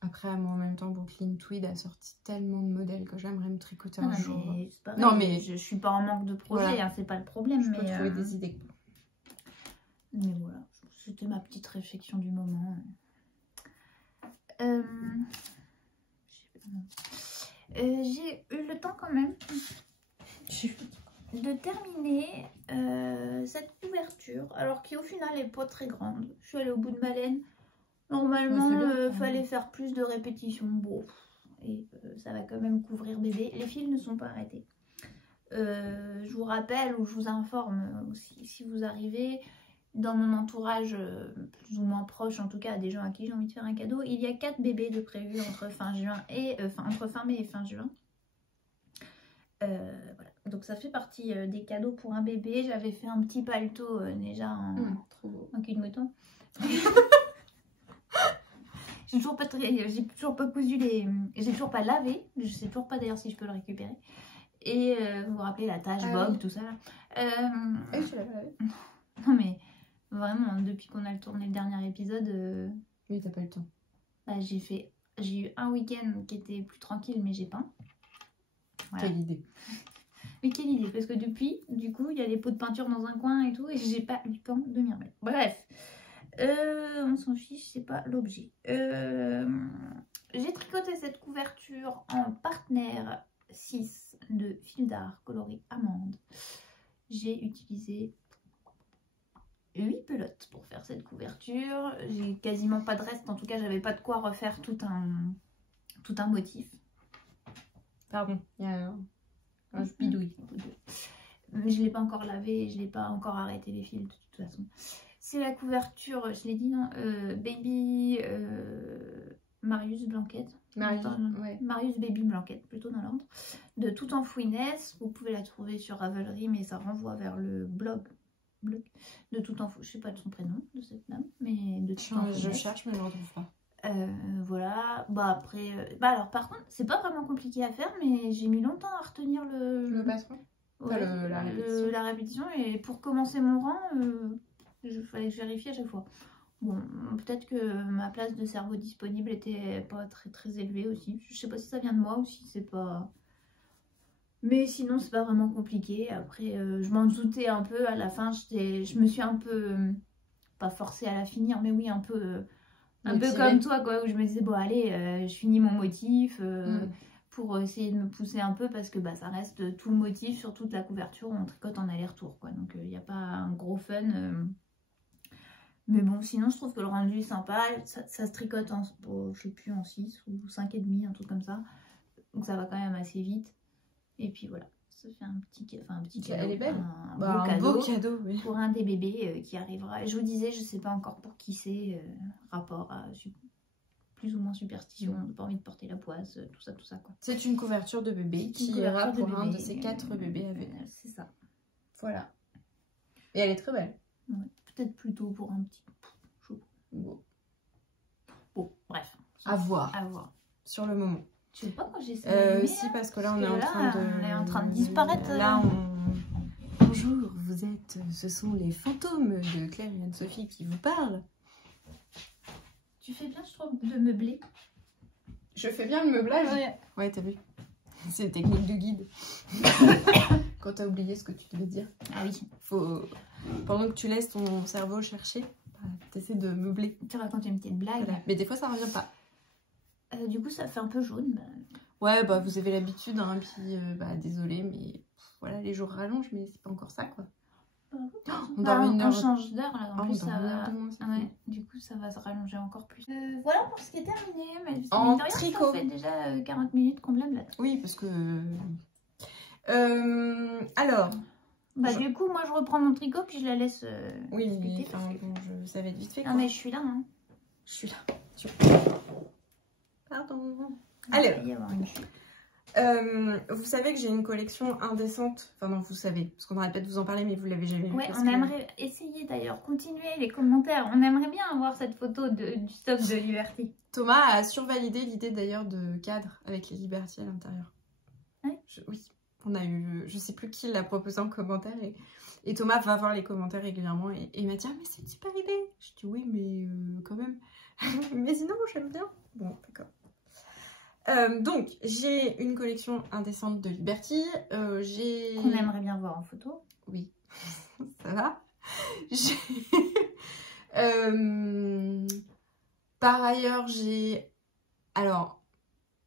Après, moi, en même temps, Brooklyn Tweed a sorti tellement de modèles que j'aimerais me tricoter un jour. Mais c'est pareil, mais je suis pas en manque de projet, voilà. Hein, c'est pas le problème. Je peux trouver des idées. Mais voilà, c'était ma petite réflexion du moment. J'ai eu le temps quand même de terminer cette couverture, alors qui au final est pas très grande. Je suis allée au bout de ma laine. Normalement, fallait faire plus de répétitions. Bon, et ça va quand même couvrir bébé. Les fils ne sont pas arrêtés. Je vous rappelle ou je vous informe aussi, si vous arrivez dans mon entourage plus ou moins proche, en tout cas des gens à qui j'ai envie de faire un cadeau, il y a 4 bébés de prévus entre fin juin et entre fin mai et fin juin. Voilà. Donc ça fait partie des cadeaux pour un bébé. J'avais fait un petit paletot déjà en cul de mouton. J'ai toujours pas cousu les... J'ai toujours pas lavé. Je sais toujours pas d'ailleurs si je peux le récupérer. Et vous vous rappelez la tache Bob, tout ça là. Je l'avais lavé. Non mais vraiment, depuis qu'on a tourné le dernier épisode... Oui, t'as pas eu le temps. Bah, j'ai eu un week-end qui était plus tranquille, mais j'ai peint. Voilà. Quelle idée. Mais quelle idée, parce que depuis, du coup, il y a les pots de peinture dans un coin et tout, et j'ai pas eu le temps de m'y remettre. Bref, on s'en fiche, c'est pas l'objet. J'ai tricoté cette couverture en partenaire 6 de fil d'art coloris amande. J'ai utilisé 8 pelotes pour faire cette couverture. J'ai quasiment pas de reste, en tout cas, j'avais pas de quoi refaire tout un motif. Pardon, il y a un bidouille. Mais je l'ai pas encore lavé, je l'ai pas encore arrêté les fils de toute façon. C'est la couverture, je l'ai dit, non, Baby Marius Blanquette. Marius Baby Blanquette, plutôt dans l'ordre. De Tout en Fouinesse. Vous pouvez la trouver sur Ravelry, mais ça renvoie vers le blog de Tout en Fouinesse. Je sais pas de son prénom, de cette dame, mais de Tout en Fouinesse. Je cherche, mais je ne le retrouve pas. Voilà, bah après, alors par contre, c'est pas vraiment compliqué à faire, mais j'ai mis longtemps à retenir le patron. Ouais, la répétition. Et pour commencer mon rang, il fallait que je vérifie à chaque fois. Bon, peut-être que ma place de cerveau disponible était pas très élevée aussi. Je sais pas si ça vient de moi ou si c'est pas... Mais sinon, c'est pas vraiment compliqué. Après, je m'en doutais un peu. À la fin, je me suis un peu... pas forcée à la finir, mais oui, un peu comme toi, quoi. Où je me disais, bon, allez, je finis mon motif... pour essayer de me pousser un peu parce que bah, ça reste tout le motif sur toute la couverture, on tricote en aller-retour, quoi. Donc il n'y a pas un gros fun. Mais bon, sinon je trouve que le rendu est sympa. Ça se tricote en, je sais plus, en 6 ou 5,5, un truc comme ça. Donc ça va quand même assez vite. Et puis voilà, ça fait un petit cadeau. Elle est belle. Un beau cadeau oui. Pour un des bébés qui arrivera. Je vous disais, je sais pas encore pour qui c'est, rapport à... plus ou moins superstition, on n'a pas envie de porter la poisse, tout ça quoi. C'est une couverture de bébé qui ira pour un de ces 4 bébés avec. C'est ça. Voilà. Et elle est très belle. Ouais, peut-être plutôt pour un petit chaud. Bon, bref. À voir. Sur le moment. Je sais pas quand j'essaie. Si, parce que là on est en train de disparaître. Là Bonjour, ce sont les fantômes de Claire et Anne-Sophie qui vous parlent. Tu fais bien, je trouve, de meubler. Je fais bien le meublage. Ouais, t'as vu. C'est une technique de guide. Quand t'as oublié ce que tu devais dire. Ah oui. Pendant que tu laisses ton cerveau chercher, t'essaies de meubler. Tu racontes une petite blague. Voilà. Mais des fois, ça revient pas. Du coup, ça fait un peu jaune. Ouais, bah vous avez l'habitude, hein, puis désolé, mais voilà, les jours rallongent, mais c'est pas encore ça, quoi. On change d'heure là, en plus ça va... du coup ça va se rallonger encore plus. Voilà pour ce qui est terminé, mais en tricot. Ça fait déjà 40 minutes qu'on blabla. Oui, parce que... alors, Bah du coup, moi je reprends mon tricot puis je la laisse oui, discuter, enfin, bon, ça va être vite fait. Non mais je suis là. Hein. Je suis là. Pardon. Allez. Alors, Il va y avoir une chute. vous savez que j'ai une collection indécente. Enfin non, vous savez, parce qu'on arrête pas de vous en parler, mais vous l'avez jamais vu. Ouais, on aimerait essayer d'ailleurs, continuer les commentaires. On aimerait bien avoir cette photo du stock de Liberty. Thomas a survalidé l'idée d'ailleurs de cadre avec les Liberty à l'intérieur. Ouais. Oui, on a eu, je sais plus qui l'a proposé en commentaire et Thomas va voir les commentaires régulièrement et il m'a dit ah mais c'est une super idée. Je dis oui mais quand même. Mais sinon j'aime bien. Bon d'accord. Donc, j'ai une collection indécente de Liberty. Qu'on aimerait bien voir en photo. Oui, ça va. Par ailleurs, j'ai alors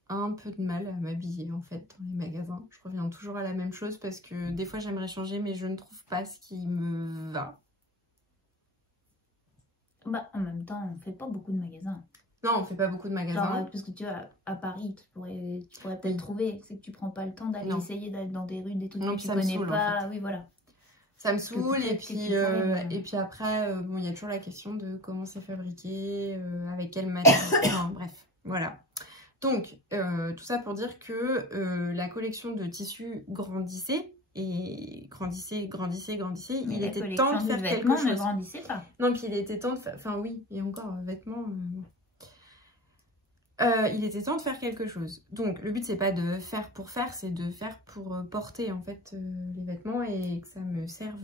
un peu de mal à m'habiller en fait dans les magasins. Je reviens toujours à la même chose parce que des fois j'aimerais changer mais je ne trouve pas ce qui me va. Bah, en même temps, on fait pas beaucoup de magasins. Non, on fait pas beaucoup de magasins. Genre, parce que tu vois, à Paris, tu pourrais peut-être trouver. C'est que tu prends pas le temps d'aller essayer d'aller dans des rues, des trucs que tu connais pas. En fait. Oui, voilà. Ça me saoule et puis après, bon, il y a toujours la question de comment c'est fabriqué, avec quelle matière. Enfin, bref, voilà. Donc, tout ça pour dire que la collection de tissus grandissait. Et grandissait. Mais il était temps de faire quelque chose. Ne grandissait pas. Non, puis il était temps de faire... Enfin oui, et encore, vêtements... il était temps de faire quelque chose. Donc, le but, c'est pas de faire pour faire, c'est de faire pour porter, en fait, les vêtements et que ça me serve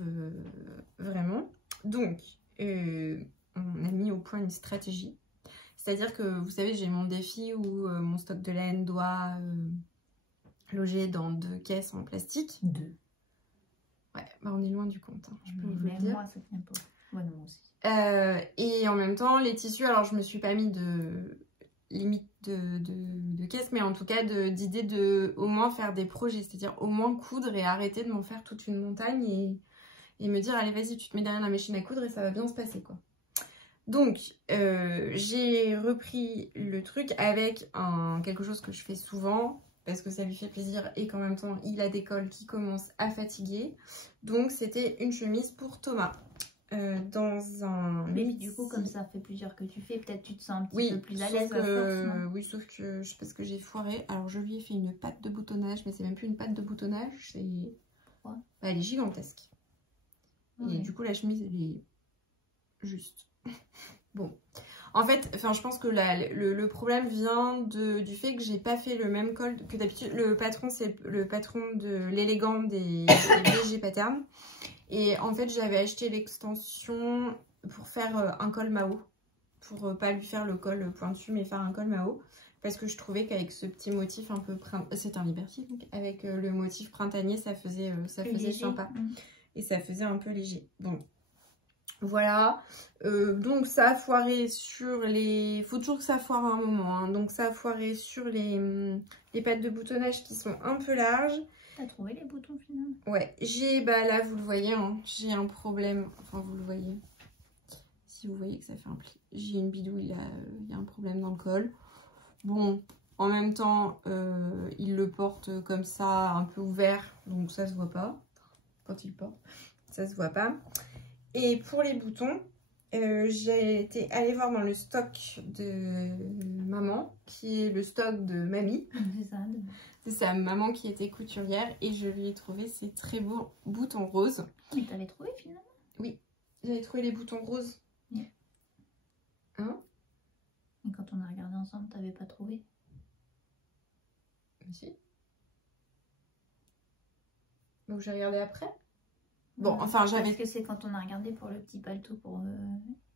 vraiment. Donc, on a mis au point une stratégie. C'est-à-dire que, vous savez, j'ai mon défi où mon stock de laine doit... logé dans 2 caisses en plastique. 2. Ouais, bah on est loin du compte, hein, je peux vous le même dire. moi, ça tient pas. Ouais, moi aussi. Et en même temps, les tissus, alors je me suis pas mis de limite de caisse, mais en tout cas d'idée de au moins faire des projets, c'est-à-dire au moins coudre et arrêter de m'en faire toute une montagne et me dire allez vas-y tu te mets derrière la machine à coudre et ça va bien se passer quoi. Donc j'ai repris le truc avec quelque chose que je fais souvent parce que ça lui fait plaisir et qu'en même temps il a des cols qui commencent à fatiguer. Donc c'était une chemise pour Thomas. Dans un... Mais du coup, comme ça fait plusieurs que tu fais, peut-être tu te sens un petit peu plus à l'aise à force, oui, sauf que je sais pas ce que j'ai foiré. Alors je lui ai fait une patte de boutonnage, mais c'est même plus une patte de boutonnage, c'est... Ouais. Bah, elle est gigantesque. Ouais. Et du coup la chemise elle est juste. Bon. En fait, je pense que le problème vient du fait que j'ai pas fait le même col que d'habitude. Le patron, c'est le patron de l'élégant des BG Pattern. Et en fait, j'avais acheté l'extension pour faire un col Mao. Pour pas lui faire le col pointu, mais faire un col Mao. Parce que je trouvais qu'avec ce petit motif un peu... C'est un Liberty, donc. Avec le motif printanier, ça faisait sympa. Et ça faisait un peu léger. Bon. Voilà. Donc ça a foiré sur les... Faut toujours que ça foire à un moment. Hein. Donc ça a foiré sur les pattes de boutonnage qui sont un peu larges. T'as trouvé les boutons finalement? Ouais, là vous le voyez, hein, j'ai un problème, enfin vous le voyez, si vous voyez que ça fait un pli, j'ai une bidouille, il y a un problème dans le col. Bon, en même temps, il le porte comme ça, un peu ouvert, donc ça se voit pas, quand il porte, ça se voit pas. Et pour les boutons, j'ai été allée voir dans le stock de maman, qui est le stock de mamie. C'est ça. C'est sa maman qui était couturière et je lui ai trouvé ces très beaux boutons roses. Mais t'avais trouvé finalement? Oui, j'avais trouvé les boutons roses. Yeah. Hein? Et quand on a regardé ensemble, t'avais pas trouvé? Si. Donc j'ai regardé après. Bon, enfin j'avais... Parce que c'est quand on a regardé pour le petit paletot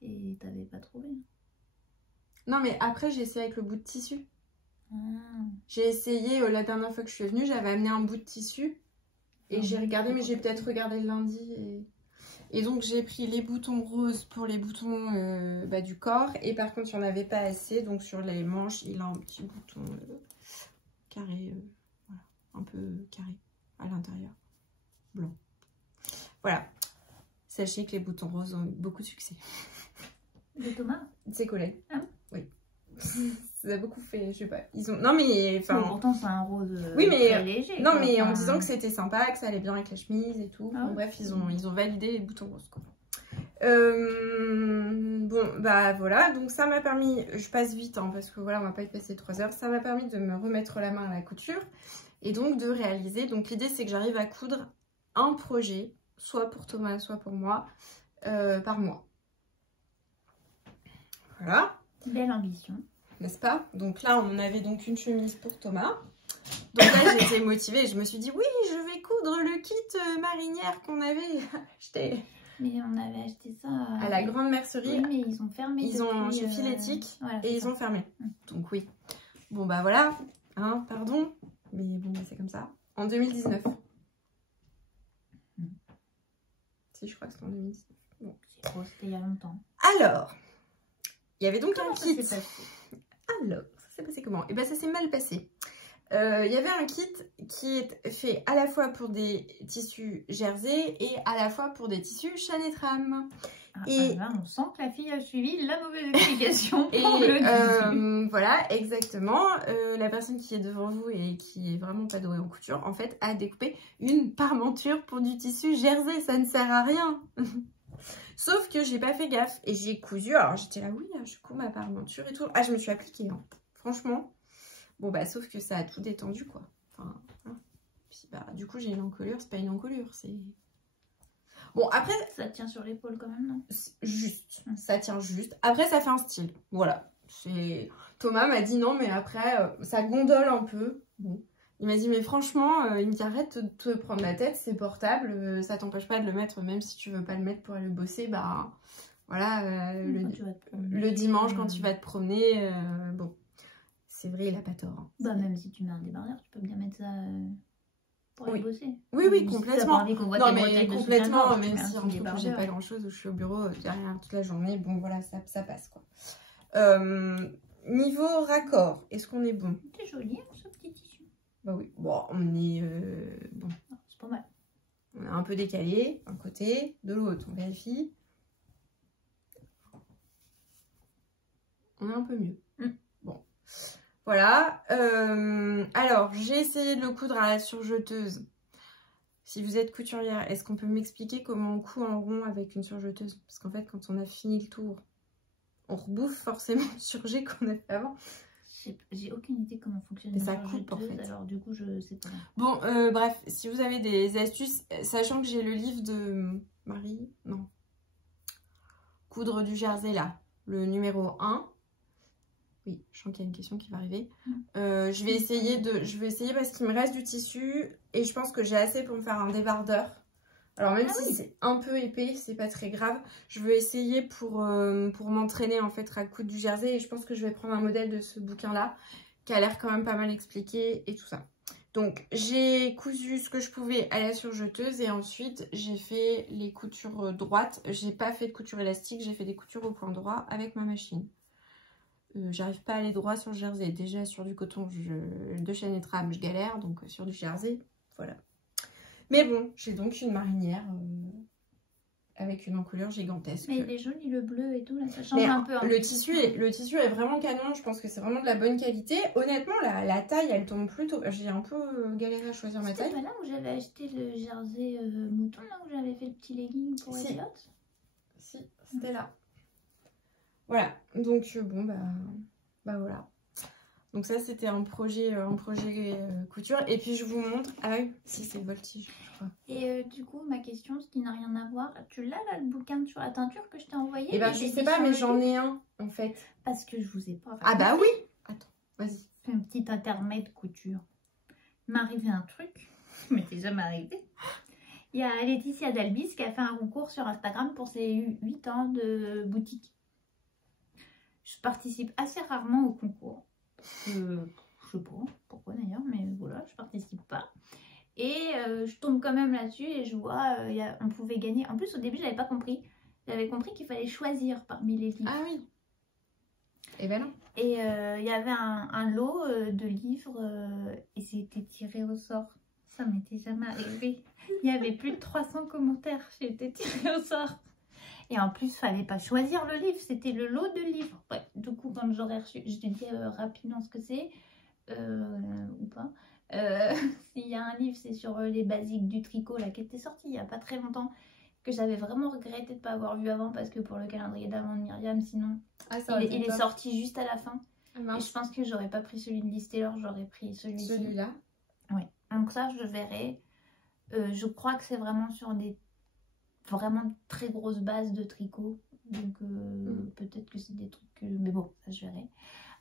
et t'avais pas trouvé. Non mais après j'ai essayé avec le bout de tissu. Ah. J'ai essayé, la dernière fois que je suis venue, j'avais amené un bout de tissu. Et j'ai regardé, mais j'ai peut-être regardé le lundi. Et donc j'ai pris les boutons roses pour les boutons du corps. Et par contre il n'y en avait pas assez. Donc sur les manches, il a un petit bouton carré. Voilà, un peu carré à l'intérieur. Blanc. Voilà. Sachez que les boutons roses ont eu beaucoup de succès. De Thomas? De ses collègues. Ah. Oui. Ça a beaucoup fait, je sais pas. Ils ont... Non mais... Bon, pourtant c'est un rose oui, mais... très léger. Non quoi. mais en Enfin... disant que c'était sympa, que ça allait bien avec la chemise et tout. Ah, bon, bref, ils ont validé les boutons roses quoi. Bon bah voilà, donc ça m'a permis, je passe vite hein, parce que voilà on va pas y passer 3 heures, ça m'a permis de me remettre la main à la couture et donc de réaliser, donc l'idée c'est que j'arrive à coudre un projet, soit pour Thomas, soit pour moi, par mois. Voilà. Belle ambition. N'est-ce pas? Donc là on avait donc une chemise pour Thomas. Donc là j'étais motivée et je me suis dit oui je vais coudre le kit marinière qu'on avait acheté. Mais on avait acheté ça à la grande mercerie. Oui, mais ils ont fermé. Ils ont chez Filetic voilà, et ils ont fermé. Donc oui. Bon bah voilà, hein, pardon, mais bon bah, c'est comme ça. En 2019. Si je crois que c'était en 2019. Bon. C'est trop, c'était il y a longtemps. Alors, il y avait donc comment un kit. Alors, ça s'est passé comment? Et ben ça s'est mal passé. Il y avait un kit qui est fait à la fois pour des tissus jersey et à la fois pour des tissus Chanetram. Et là, on sent que la fille a suivi la mauvaise explication pour et le voilà, exactement. La personne qui est devant vous et qui est vraiment pas douée en couture, en fait, a découpé une parmenture pour du tissu jersey. Ça ne sert à rien. Sauf que j'ai pas fait gaffe et j'ai cousu. Alors j'étais là, oui, je couds ma parmenture et tout. Ah, je me suis appliquée, hein. Franchement. Bon bah sauf que ça a tout détendu quoi. Enfin, hein. Puis bah du coup j'ai une encolure, c'est pas une encolure, c'est... Bon après... Ça tient sur l'épaule quand même, non? Juste, ça tient juste. Après ça fait un style, voilà. Thomas m'a dit non mais après ça gondole un peu. Bon. Il m'a dit mais franchement, il me dit arrête de te prendre la tête, c'est portable, ça t'empêche pas de le mettre même si tu veux pas le mettre pour aller bosser, bah voilà, le dimanche quand tu vas te promener, bon. C'est vrai, il a pas tort. Hein. Bah même si tu mets un débardeur, tu peux bien mettre ça pour aller bosser. Oui, oui, complètement. Non mais complètement, même si en tout cas j'ai pas grand chose où je suis au bureau derrière toute la journée, bon voilà, ça passe quoi. Niveau raccord, est-ce qu'on est bon? C'est joli hein, ce petit tissu. Bah oui, bon, on est bon. C'est pas mal. On est un peu décalé d'un côté, de l'autre, on vérifie. On est un peu mieux. Bon. Voilà, alors j'ai essayé de le coudre à la surjeteuse. Si vous êtes couturière, est-ce qu'on peut m'expliquer comment on coud en rond avec une surjeteuse? Parce qu'en fait, quand on a fini le tour, on rebouffe forcément le surjet qu'on a fait avant. J'ai aucune idée comment fonctionne une surjeteuse, en fait. Alors du coup, je sais pas. Bon, bref, si vous avez des astuces, sachant que j'ai le livre de Marie, non, coudre du jersey là, le numéro 1. Oui, je sens qu'il y a une question qui va arriver. Je vais essayer parce qu'il me reste du tissu et je pense que j'ai assez pour me faire un débardeur. Alors même si c'est un peu épais, c'est pas très grave. Je veux essayer pour m'entraîner en fait à coudre du jersey et je pense que je vais prendre un modèle de ce bouquin là qui a l'air quand même pas mal expliqué et tout ça. Donc j'ai cousu ce que je pouvais à la surjeteuse et ensuite j'ai fait les coutures droites. J'ai pas fait de couture élastique, j'ai fait des coutures au point droit avec ma machine. J'arrive pas à aller droit sur le jersey. Déjà sur du coton de Chanetram je galère, donc sur du jersey, voilà. Mais bon, j'ai donc une marinière avec une encolure gigantesque. Mais il est joli le bleu et tout, là ça change un peu. Hein. Le tissu est vraiment canon, je pense que c'est vraiment de la bonne qualité. Honnêtement, la taille elle tombe plutôt. J'ai un peu galéré à choisir ma taille. C'était pas là où j'avais acheté le jersey mouton, là où j'avais fait le petit legging pour les pilotes? Si, c'était là. Voilà, donc bon bah voilà. Donc ça c'était un projet couture. Et puis je vous montre, ah oui, si c'est le voltige je crois. Et du coup ma question, ce qui n'a rien à voir, tu l'as là le bouquin sur la teinture que je t'ai envoyé? Eh ben je sais pas mais j'en ai un en fait. Parce que je vous ai pas raconté. Ah bah oui. Attends, vas-y. Un petit intermède couture. Il m'est arrivé un truc, il m'était jamais arrivé. Il y a Laetitia Dalbis qui a fait un concours sur Instagram pour ses 8 ans de boutique. Je participe assez rarement au concours. Je sais pas pourquoi d'ailleurs, mais voilà, je participe pas. Et je tombe quand même là-dessus et je vois, on pouvait gagner. En plus, au début, je n'avais pas compris. J'avais compris qu'il fallait choisir parmi les livres. Ah oui. Et ben non. Et il y avait un lot de livres et c'était tiré au sort. Ça m'était jamais arrivé. Il y avait plus de 300 commentaires. J'ai été tirée au sort. Et en plus, fallait pas choisir le livre, c'était le lot de livres. Ouais, du coup, quand j'aurais reçu, je te dis rapidement ce que c'est, ou pas. S'il y a un livre, c'est sur les basiques du tricot, là, qui était sorti il y a pas très longtemps, que j'avais vraiment regretté de ne pas avoir vu avant, parce que pour le calendrier d'avant de Myriam, sinon, il est sorti juste à la fin. Et je pense que j'aurais pas pris celui de Liz Taylor, j'aurais pris celui-ci. Celui-là. Oui. Donc ça, je verrai. Je crois que c'est vraiment sur des vraiment très grosses bases de tricot. Donc peut-être que c'est des trucs... Mais bon, ça je verrai.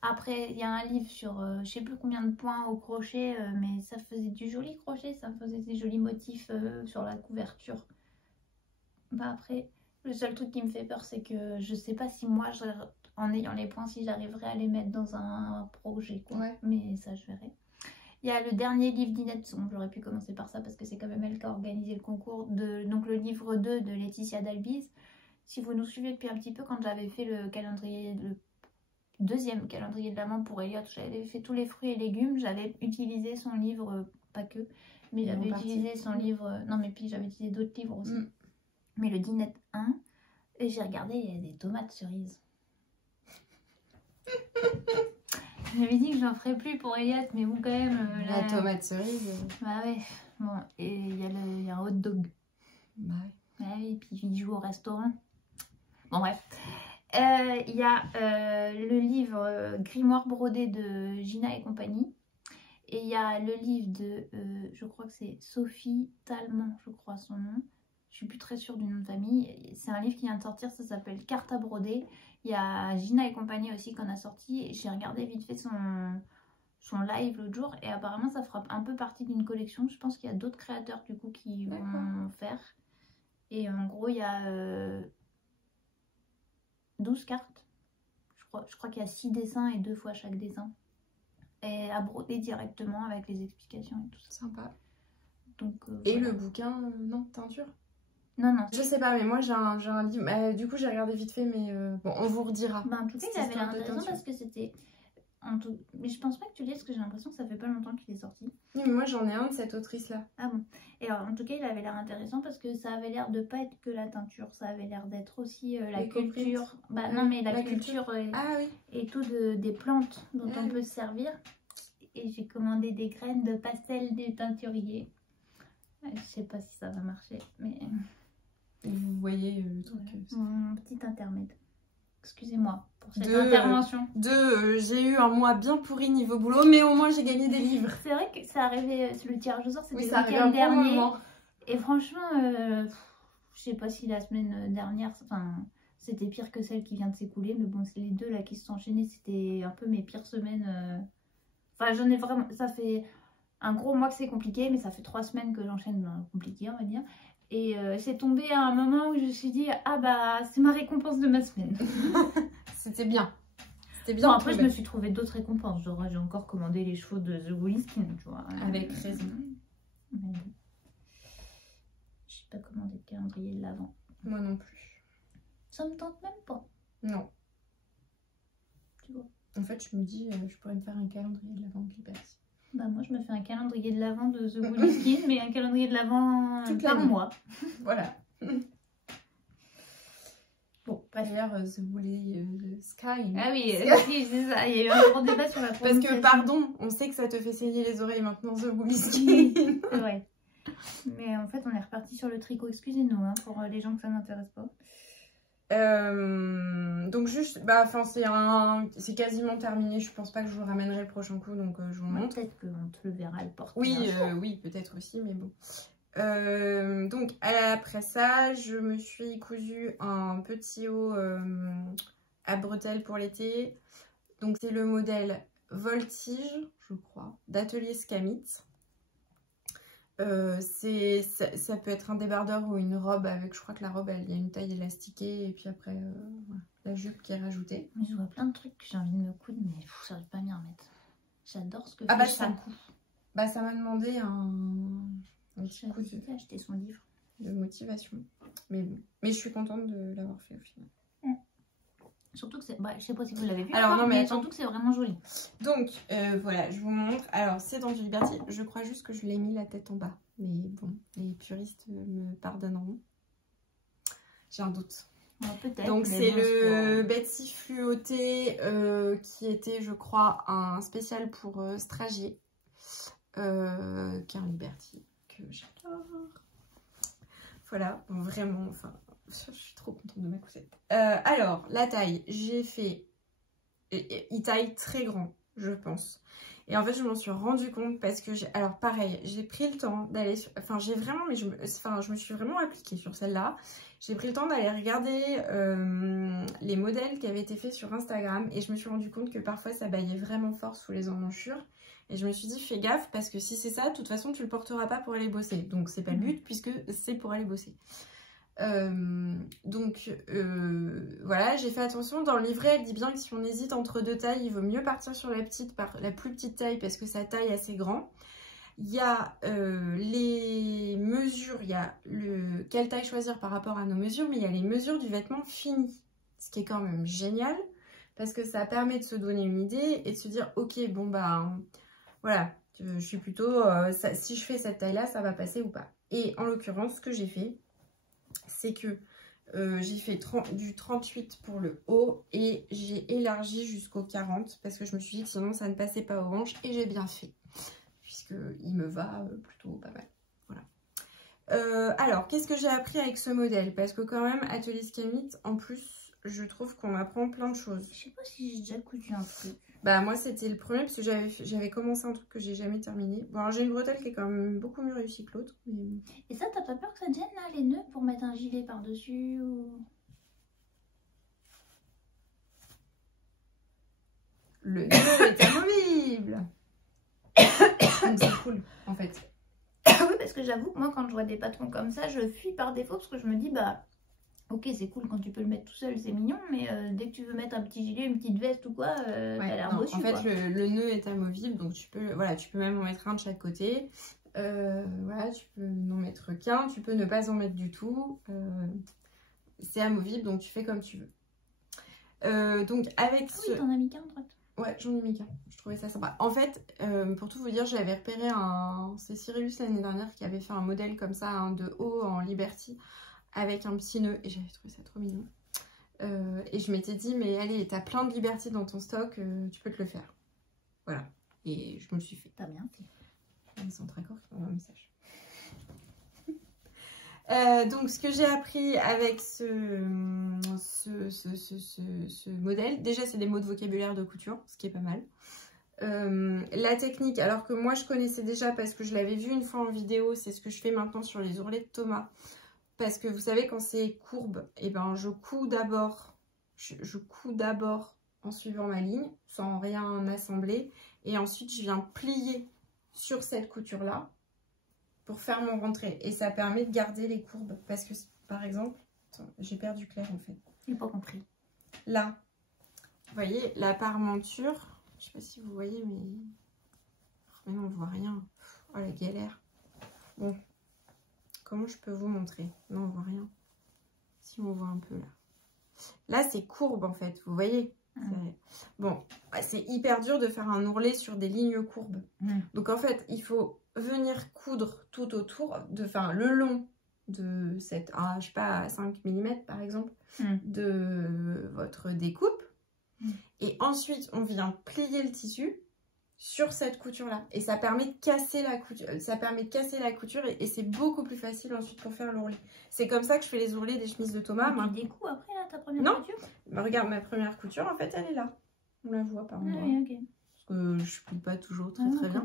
Après, il y a un livre sur je sais plus combien de points au crochet, mais ça faisait du joli crochet, ça faisait des jolis motifs sur la couverture. Bah après, le seul truc qui me fait peur, c'est que je sais pas si moi, en ayant les points, si j'arriverai à les mettre dans un projet, quoi. Ouais. Mais ça, je verrai. Il y a le dernier livre d'Inette, bon, j'aurais pu commencer par ça parce que c'est quand même elle qui a organisé le concours, donc le livre 2 de Laetitia Dalbiz. Si vous nous suivez depuis un petit peu, quand j'avais fait le calendrier, le deuxième calendrier de l'Avent pour Elliot, j'avais fait tous les fruits et légumes, j'avais utilisé son livre, pas que, mais j'avais utilisé son livre, non mais puis j'avais utilisé d'autres livres aussi. Mais le Dinette 1, et j'ai regardé, il y a des tomates cerises. Je m'avais dit que j'en ferais plus pour Elliot, mais bon, quand même. La tomate cerise. Bah ouais. Bon, et il y a un hot dog. Bah ouais. Ouais, et puis il joue au restaurant. Bon, bref. Il y a le livre Grimoire brodé de Gina et compagnie. Et il y a le livre de, je crois que c'est Sophie Talman, je crois son nom. Je suis plus très sûre du nom de famille. C'est un livre qui vient de sortir, ça s'appelle Carte à broder. Il y a Gina et compagnie aussi qu'on a sorti. J'ai regardé vite fait son live l'autre jour et apparemment ça fera un peu partie d'une collection. Je pense qu'il y a d'autres créateurs du coup qui vont faire. Et en gros il y a 12 cartes. Je crois qu'il y a 6 dessins et 2 fois chaque dessin. Et à broder directement avec les explications et tout ça. Sympa. Donc, et voilà. Le bouquin, non, teinture? Non, non. Je sais pas, mais moi j'ai un livre. Du coup, j'ai regardé vite fait, mais bon, on vous redira. Bah, en tout cas, il avait l'air intéressant parce que c'était. Mais je pense pas que tu lises parce que j'ai l'impression que ça fait pas longtemps qu'il est sorti. Oui, mais moi j'en ai un de cette autrice-là. Ah bon. Et alors, en tout cas, il avait l'air intéressant parce que ça avait l'air de pas être que la teinture, ça avait l'air d'être aussi la culture. Bah non, mais la culture et tout des plantes dont on peut se servir. Et j'ai commandé des graines de pastel des teinturiers. Je sais pas si ça va marcher, mais. Vous voyez le truc. Mon petit intermède. Excusez-moi pour cette intervention. J'ai eu un mois bien pourri niveau boulot, mais au moins j'ai gagné des livres. C'est vrai que ça arrivait, le tirage au sort, c'était le week-end dernier. Et franchement, je sais pas si la semaine dernière, c'était pire que celle qui vient de s'écouler, mais bon, c'est les deux là qui se sont enchaînés, c'était un peu mes pires semaines. Enfin, j'en ai vraiment, ça fait un gros mois que c'est compliqué, mais ça fait 3 semaines que j'enchaîne compliqué, on va dire. Et c'est tombé à un moment où je me suis dit, ah bah c'est ma récompense de ma semaine. C'était bien. C'était bien. Bon, après je me suis trouvé d'autres récompenses. Genre j'ai encore commandé les chevaux de The Woolly Skin, tu vois. Avec raison. Mais j'ai pas commandé de calendrier de l'Avent. Moi non plus. Ça me tente même pas. Non. Tu vois. En fait je me dis, je pourrais me faire un calendrier de l'Avent de Liberty. Bah moi je me fais un calendrier de l'Avent de The Woolly Skin, mais un calendrier de l'Avent par mois. Voilà. Bon, d'ailleurs The Woolly Sky. Ah oui, c'est ça, il y a eu un grand débat sur la prononciation. Parce que pardon, on sait que ça te fait saigner les oreilles maintenant The Woolly Sky. C'est vrai. Mais en fait on est reparti sur le tricot, excusez-nous hein, pour les gens que ça n'intéresse pas. Donc juste, c'est quasiment terminé. Je pense pas que je vous ramènerai le prochain coup, donc je vous montre. Peut-être qu'on te le verra le porter. Oui, oui, peut-être aussi, mais bon. Donc après ça, je me suis cousu un petit haut à bretelles pour l'été. Donc c'est le modèle Voltige, je crois, d'Atelier Scamit. Ça peut être un débardeur ou une robe avec, je crois que la robe il y a une taille élastiquée et puis après voilà, la jupe qui est rajoutée. Je vois plein de trucs que j'ai envie de me coudre mais j'arrive pas à m'y remettre. J'adore ce que fait Chakou. Ça m'a demandé un petit coup de acheter son livre de motivation. Mais bon, je suis contente de l'avoir fait au final. Surtout que c'est, je sais pas si vous l'avez vu, alors, non, mais surtout que c'est vraiment joli. Donc voilà, je vous montre. Alors c'est dans du Liberty, je crois juste que je l'ai mis la tête en bas. Mais bon, les puristes me pardonneront. J'ai un doute. Peut-être. Donc c'est le Betsy Fluoté qui était, je crois, un spécial pour Stragier, qui est un Liberty que j'adore. Voilà, vraiment, enfin, je suis trop contente de ma coussette. Alors, la taille, j'ai fait, il taille très grand, je pense. Et en fait, je m'en suis rendu compte parce que, alors pareil, j'ai pris le temps d'aller, enfin j'ai vraiment, mais je me suis vraiment appliquée sur celle-là. J'ai pris le temps d'aller regarder les modèles qui avaient été faits sur Instagram et je me suis rendu compte que parfois ça baillait vraiment fort sous les emmanchures. Et je me suis dit, fais gaffe parce que si c'est ça, de toute façon, tu le porteras pas pour aller bosser. Donc c'est pas le but puisque c'est pour aller bosser. Voilà, j'ai fait attention. Dans le livret, elle dit bien que si on hésite entre deux tailles, il vaut mieux partir sur la plus petite taille parce que sa taille est assez grande. Il y a les mesures, il y a quelle taille choisir par rapport à nos mesures, mais il y a les mesures du vêtement fini, ce qui est quand même génial parce que ça permet de se donner une idée et de se dire ok, bon bah voilà, je suis plutôt si je fais cette taille là, ça va passer ou pas. Et en l'occurrence, ce que j'ai fait, c'est que j'ai fait du 38 pour le haut et j'ai élargi jusqu'au 40 parce que je me suis dit que sinon ça ne passait pas aux hanches et j'ai bien fait puisqu'il me va plutôt pas mal. Voilà. Alors, qu'est-ce que j'ai appris avec ce modèle? Parce que quand même, Atelier Scamit, en plus, je trouve qu'on apprend plein de choses. Je sais pas si j'ai déjà cousu un truc. Bah moi c'était le premier parce que j'avais commencé un truc que j'ai jamais terminé. Bon alors j'ai une bretelle qui est quand même beaucoup mieux réussie que l'autre. Mais... Et ça, t'as pas peur que ça te gêne là, les nœuds pour mettre un gilet par-dessus ou... Le nœud est amovible. Donc c'est cool en fait. Oui, parce que j'avoue, moi quand je vois des patrons comme ça, je fuis par défaut parce que je me dis bah... Ok, c'est cool quand tu peux le mettre tout seul, c'est mignon, mais dès que tu veux mettre un petit gilet, une petite veste ou quoi, ça a l'air bossu. En fait, le nœud est amovible, donc tu peux même en mettre un de chaque côté. Voilà, tu peux n'en mettre qu'un, tu peux ne pas en mettre du tout. C'est amovible, donc tu fais comme tu veux. Donc avec oui, t'en as mis qu'un, droite. Ouais, j'en ai mis qu'un. Je trouvais ça sympa. En fait, pour tout vous dire, j'avais repéré c'est Cyrillus l'année dernière qui avait fait un modèle comme ça, hein, de haut en Liberty, avec un petit nœud et j'avais trouvé ça trop mignon et je m'étais dit mais allez, t'as plein de Liberty dans ton stock, tu peux te le faire, voilà, et je me le suis fait. T'as bien fait. Ils sont très courts, qui m'envoient un message. Donc ce que j'ai appris avec ce modèle, déjà c'est des mots de vocabulaire de couture, ce qui est pas mal. La technique, alors que moi je connaissais déjà parce que je l'avais vu une fois en vidéo, c'est ce que je fais maintenant sur les ourlets de Thomas. Parce que vous savez, quand c'est courbe, et ben je couds d'abord en suivant ma ligne, sans rien assembler. Et ensuite, je viens plier sur cette couture-là pour faire mon rentré. Et ça permet de garder les courbes. Parce que, par exemple, j'ai perdu Claire en fait. J'ai pas compris. Là, vous voyez, la parmenture, je sais pas si vous voyez, mais non, on voit rien. Oh, la galère. Bon. Comment je peux vous montrer? Non, on voit rien. Si on voit un peu là. Là, c'est courbe en fait, vous voyez? Bon, c'est hyper dur de faire un ourlet sur des lignes courbes. Donc en fait, il faut venir coudre tout autour, le long de cette, je sais pas, 5 mm par exemple, de votre découpe. Et ensuite, on vient plier le tissu sur cette couture là et ça permet de casser la couture, et c'est beaucoup plus facile ensuite pour faire l'ourlet. C'est comme ça que je fais les ourlets des chemises de Thomas. Tu découpes après là ta première couture? Bah, regarde, ma première couture en fait elle est là, on la voit par endroit. Oui, ok. Parce que je plie pas toujours très bien.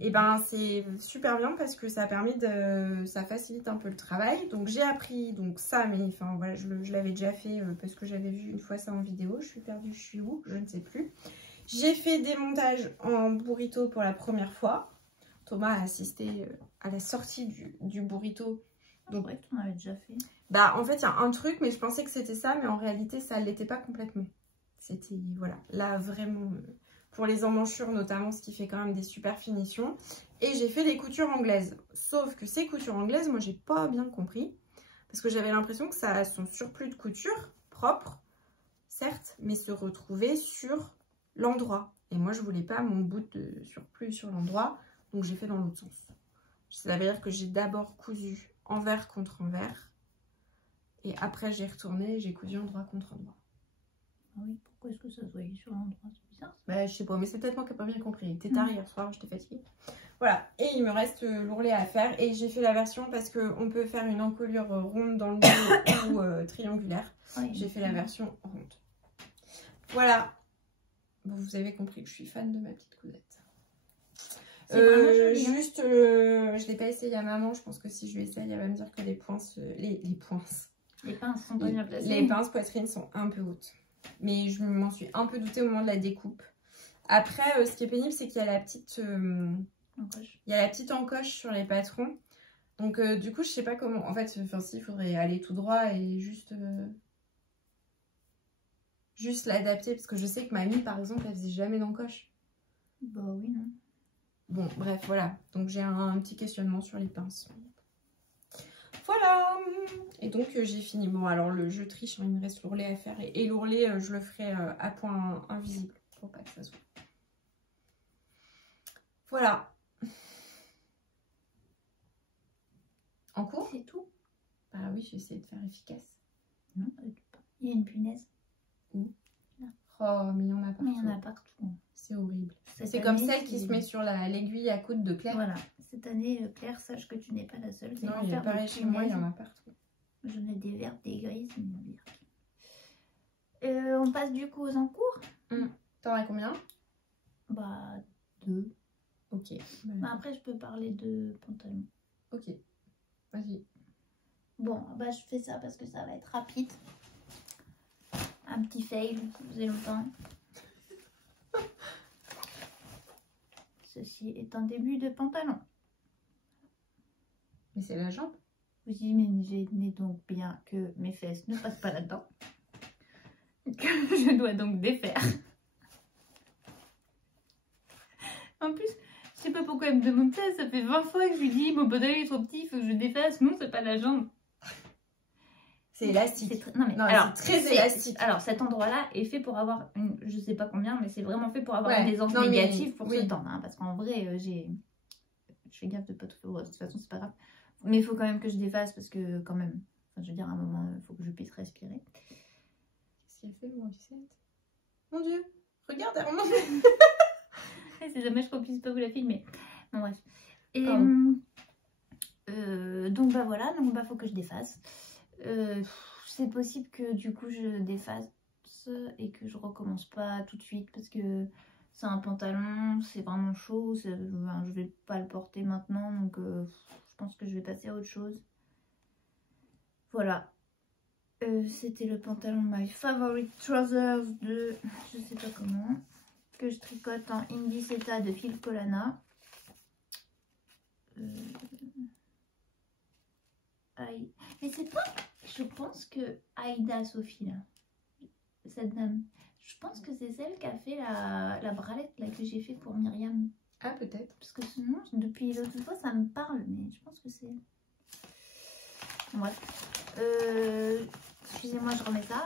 Et ben c'est super bien parce que ça permet ça facilite un peu le travail. Donc j'ai appris ça, mais enfin voilà, je l'avais déjà fait parce que j'avais vu une fois ça en vidéo. Je suis perdue, je suis où, je ne sais plus. J'ai fait des montages en burrito pour la première fois. Thomas a assisté à la sortie du burrito. Donc, ouais, tu en avais déjà fait. Bah, en fait, il y a un truc, mais je pensais que c'était ça, mais en réalité, ça ne l'était pas complètement. C'était, voilà, là, vraiment, pour les emmanchures notamment, ce qui fait quand même des super finitions. Et j'ai fait des coutures anglaises. Sauf que ces coutures anglaises, moi, j'ai pas bien compris. Parce que j'avais l'impression que ça a son surplus de couture propre, certes, mais se retrouver sur l'endroit. Et moi, je voulais pas mon bout de surplus sur l'endroit, donc j'ai fait dans l'autre sens. Ça veut dire que j'ai d'abord cousu envers contre envers Et après, j'ai retourné, j'ai cousu endroit contre endroit. Ah oui, pourquoi est-ce que ça se voyait sur l'endroit? C'est bizarre. Bah, je sais pas, mais c'est peut-être moi qui n'ai pas bien compris. T'es tard hier soir, j'étais fatiguée. Voilà, et il me reste l'ourlet à faire. Et j'ai fait la version parce qu'on peut faire une encolure ronde dans le dos ou triangulaire. Oui, j'ai fait la version ronde. Voilà. Bon, vous avez compris que je suis fan de ma petite cousette. Juste, je l'ai pas essayé à maman. Je pense que si je lui essaye, elle va me dire que les pinces, les pinces sont pas bien placées. Les pinces poitrine sont un peu hautes. Mais je m'en suis un peu doutée au moment de la découpe. Après, ce qui est pénible, c'est qu'il y a la petite, encoche sur les patrons. Donc, du coup, je sais pas comment. En fait, si, il faudrait aller tout droit et juste l'adapter. Parce que je sais que mamie, par exemple, elle faisait jamais d'encoche. Bah oui, non. Bon, bref, voilà. Donc, j'ai un petit questionnement sur les pinces. Voilà. Et donc, j'ai fini. Bon, alors, je triche, hein, il me reste l'ourlet à faire. Et l'ourlet, je le ferai à point invisible. Pour pas que ça soit. Voilà. En cours? C'est tout? Bah oui, j'ai essayé de faire efficace. Non, il y a une punaise. Où? Là. Oh, mais il y en a partout. Mais il y en a partout. C'est horrible. C'est comme celle qui se met sur l'aiguille à coudre de Claire. Voilà. Cette année, Claire, sache que tu n'es pas la seule. Non, il y a pareil chez moi, il y en a partout. J'en ai des vertes, des grises. On passe du coup aux encours. T'en as combien? Bah, 2. Ok. Bah, après, je peux parler de pantalon. Ok. Vas-y. Bon, bah, je fais ça parce que ça va être rapide. Un petit fail, ça faisait longtemps. Ceci est un début de pantalon. Mais c'est la jambe. Vous imaginez donc bien que mes fesses ne passent pas là-dedans. Que je dois donc défaire. En plus, je sais pas pourquoi elle me demande ça. Ça fait 20 fois que je lui dis mon pantalon est trop petit, il faut que je défasse. Non, c'est pas la jambe. C'est élastique. Non, mais alors, c'est très élastique. Alors, cet endroit-là est fait pour avoir une, je sais pas combien, mais c'est vraiment fait pour avoir une aisance négative pour se tendre. Hein, parce qu'en vrai, je fais gaffe de pas tout faire. De toute façon, c'est pas grave. Mais il faut quand même que je défasse parce que, quand même, enfin, je veux dire, à un moment, il faut que je puisse respirer. Qu'est-ce qu'il a fait, mon Lucette? Mon Dieu, regarde, elle remonte. C'est dommage qu'on puisse pas vous la filmer. Bon, bref. Et donc, bah voilà, donc bah faut que je défasse. C'est possible que du coup je défasse et que je recommence pas tout de suite parce que c'est un pantalon, c'est vraiment chaud, je vais pas le porter maintenant, donc je pense que je vais passer à autre chose. Voilà. C'était le pantalon My Favorite Trousers de je sais pas comment, que je tricote en Indie Seta de Phil Colana. Mais c'est pas, je pense que Aïda Sophie là, cette dame, je pense que c'est celle qui a fait la bralette là que j'ai fait pour Myriam. Ah, peut-être. Parce que sinon, depuis l'autre fois, ça me parle, mais je pense que c'est... Bref. Excusez-moi, je remets ça.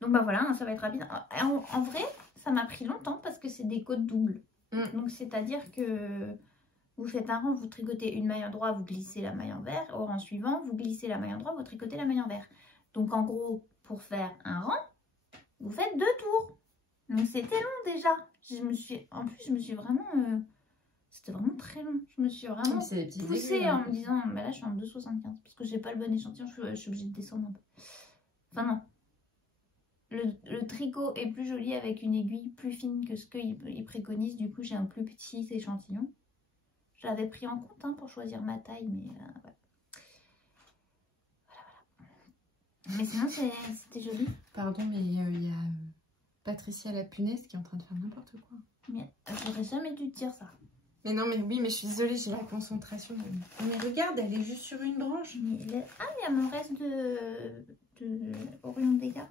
Donc bah voilà, ça va être rapide. En vrai, ça m'a pris longtemps parce que c'est des côtes doubles. Donc c'est-à-dire que vous faites un rang, vous tricotez une maille endroit, vous glissez la maille envers. Au rang suivant, vous glissez la maille endroit, vous tricotez la maille envers. Donc en gros, pour faire un rang, vous faites 2 tours. Donc c'était long déjà. En plus, je me suis vraiment... c'était vraiment très long. Je me suis vraiment poussée en me disant, bah là je suis en 2,75 parce que j'ai pas le bon échantillon, je suis obligée de descendre un peu. Enfin non. Le tricot est plus joli avec une aiguille plus fine que ce qu'il préconise. Du coup, j'ai un plus petit échantillon. Je l'avais pris en compte pour choisir ma taille, mais voilà. Mais sinon, c'était joli. Pardon, mais il y a Patricia la punaise qui est en train de faire n'importe quoi. Mais j'aurais jamais dû te dire ça. Mais non, mais oui, mais je suis désolée, j'ai la concentration. Mais regarde, elle est juste sur une branche. Ah, il y a mon reste de Orion Dégâts.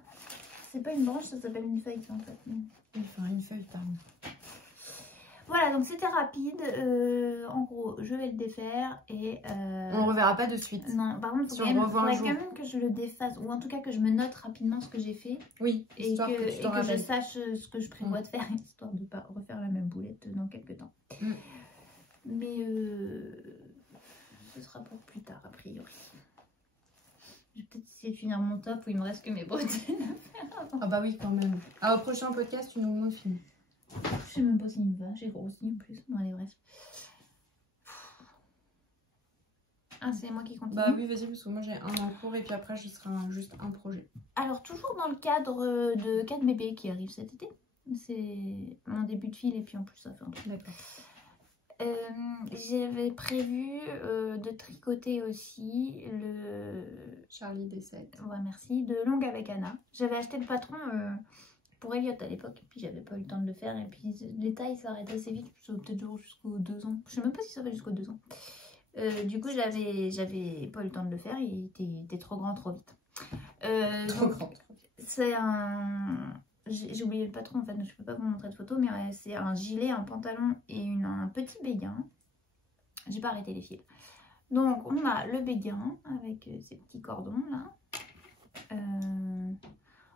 C'est pas une branche, ça s'appelle une feuille en fait. Mais... Enfin, une feuille, pardon. Voilà, donc c'était rapide. En gros, je vais le défaire et... On reverra pas de suite. Non, par contre, il faudrait quand même que je le défasse, ou en tout cas que je me note rapidement ce que j'ai fait. Oui, et que je sache ce que je prévois de faire, histoire de ne pas refaire la même boulette dans quelques temps. Mais ce sera pour plus tard, a priori. essayer de finir mon top où il me reste que mes bretelles à faire avant. Ah bah oui, quand même. Ah, au prochain podcast, tu nous montres film. Je sais même pas s'il me va, j'ai grossi en plus. Bon, allez, bref. Ah, c'est moi qui continue. Bah oui, vas-y, parce que moi j'ai un en cours et puis après, je serai juste un projet. Alors, toujours dans le cadre de 4 bébés qui arrivent cet été. C'est mon début de fil et puis en plus, ça fait un truc. D'accord. J'avais prévu de tricoter aussi le Charlie décède. Ouais, merci, de Longue avec Anna. J'avais acheté le patron pour Elliot à l'époque, et puis j'avais pas eu le temps de le faire, et puis les tailles s'arrêtent assez vite, peut-être jusqu'aux 2 ans. Je sais même pas si ça va jusqu'aux 2 ans. Du coup, j'avais pas eu le temps de le faire, il était trop grand, trop vite. Trop grand. C'est un... J'ai oublié le patron en fait, donc je peux pas vous montrer de photo, mais c'est un gilet, un pantalon et un petit béguin. J'ai pas arrêté les fils. Donc on a le béguin avec ces petits cordons là.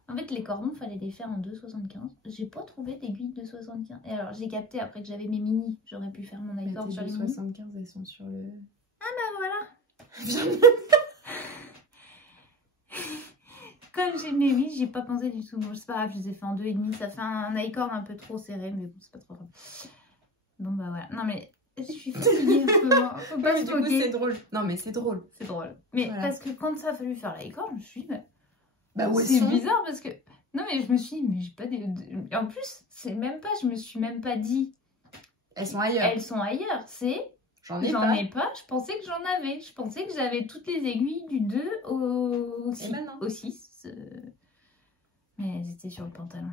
En fait les cordons fallait les faire en 2,75. J'ai pas trouvé d'aiguille de 75. Et alors j'ai capté après que j'avais mes mini, j'aurais pu faire mon accord sur les mini. 75, elles sont sur le... Ah bah voilà. Comme j'ai mes mini, j'ai pas pensé du tout. Bon c'est pas grave, je les ai fait en 2,5. Ça fait un accord un peu trop serré, mais bon c'est pas trop grave. Bon bah voilà. Non mais... Je suis fatiguée un peu. Faut pas se moquer. C'est drôle. Non, mais c'est drôle. C'est drôle. Mais voilà. parce que quand ça a fallu faire l'accord, je me suis dit, bah ouais, c'est bizarre parce que. Non, mais je me suis dit, mais j'ai pas des. En plus, c'est même pas, je me suis même pas dit. Elles sont ailleurs. Elles sont ailleurs. C'est. J'en ai pas. Je pensais que j'en avais. Je pensais que j'avais toutes les aiguilles du 2 au 6. Au 6. Mais elles étaient sur le pantalon.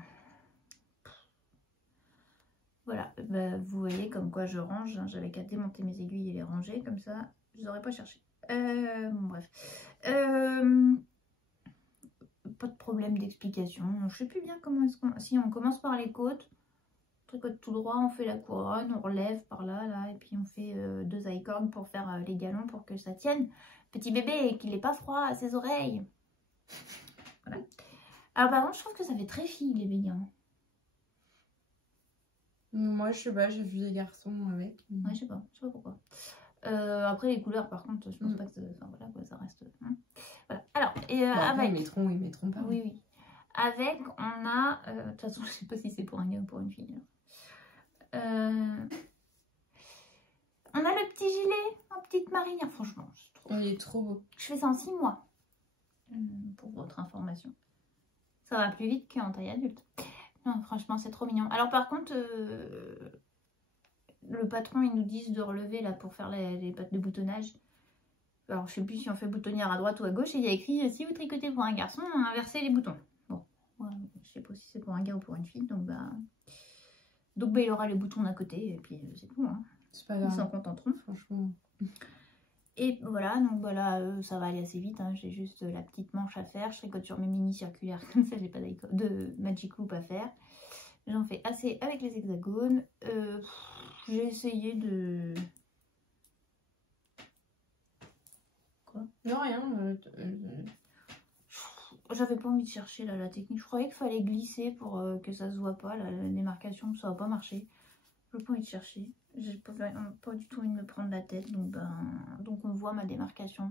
Voilà, bah, vous voyez comme quoi je range, hein. J'avais qu'à démonter mes aiguilles et les ranger, comme ça, je n'aurais pas cherché. Bon, bref. Pas de problème d'explication. Je sais plus bien comment est-ce qu'on... Si, on commence par les côtes, on tricote tout droit, on fait la couronne, on relève par là, là, et puis on fait 2 I-cornes pour faire les galons pour que ça tienne. Petit bébé et qu'il n'ait pas froid à ses oreilles. Voilà. Alors par contre, je trouve que ça fait très fille les béguins. Moi, je sais pas, j'ai vu des garçons avec. Ouais, je sais pas pourquoi. Après, les couleurs, par contre, je pense pas que ça... Enfin, voilà, quoi, ça reste... Hein. Voilà. Alors, et avec... Ils mettront pas. Oui, oui. Avec, on a... De toute façon, je sais pas si c'est pour un gars ou pour une fille. On a le petit gilet en petite marinière. Franchement, il est trop beau. Je fais ça en 6 mois. Pour votre information. Ça va plus vite qu'en taille adulte. Non, franchement, c'est trop mignon. Alors, par contre, le patron, ils nous disent de relever là pour faire les pattes de boutonnage. Alors, je sais plus si on fait boutonnière à droite ou à gauche. Et il y a écrit si vous tricotez pour un garçon, inversez les boutons. Bon, ouais, je sais pas si c'est pour un gars ou pour une fille. Donc, il aura les boutons d'un côté. Et puis, c'est tout. Hein. C'est pas grave. Ils s'en contenteront. Franchement. Et voilà, donc voilà, ça va aller assez vite. Hein. J'ai juste la petite manche à faire. Je tricote sur mes mini circulaires comme ça, j'ai pas de magic loop à faire. J'en fais assez avec les hexagones. J'ai essayé de... Quoi? Non, rien. J'avais pas envie de chercher là, la technique. Je croyais qu'il fallait glisser pour que ça se voit pas, la démarcation, ça va pas marcher. J'ai pas envie de chercher. J'ai pas du tout envie de me prendre la tête. Donc on voit ma démarcation.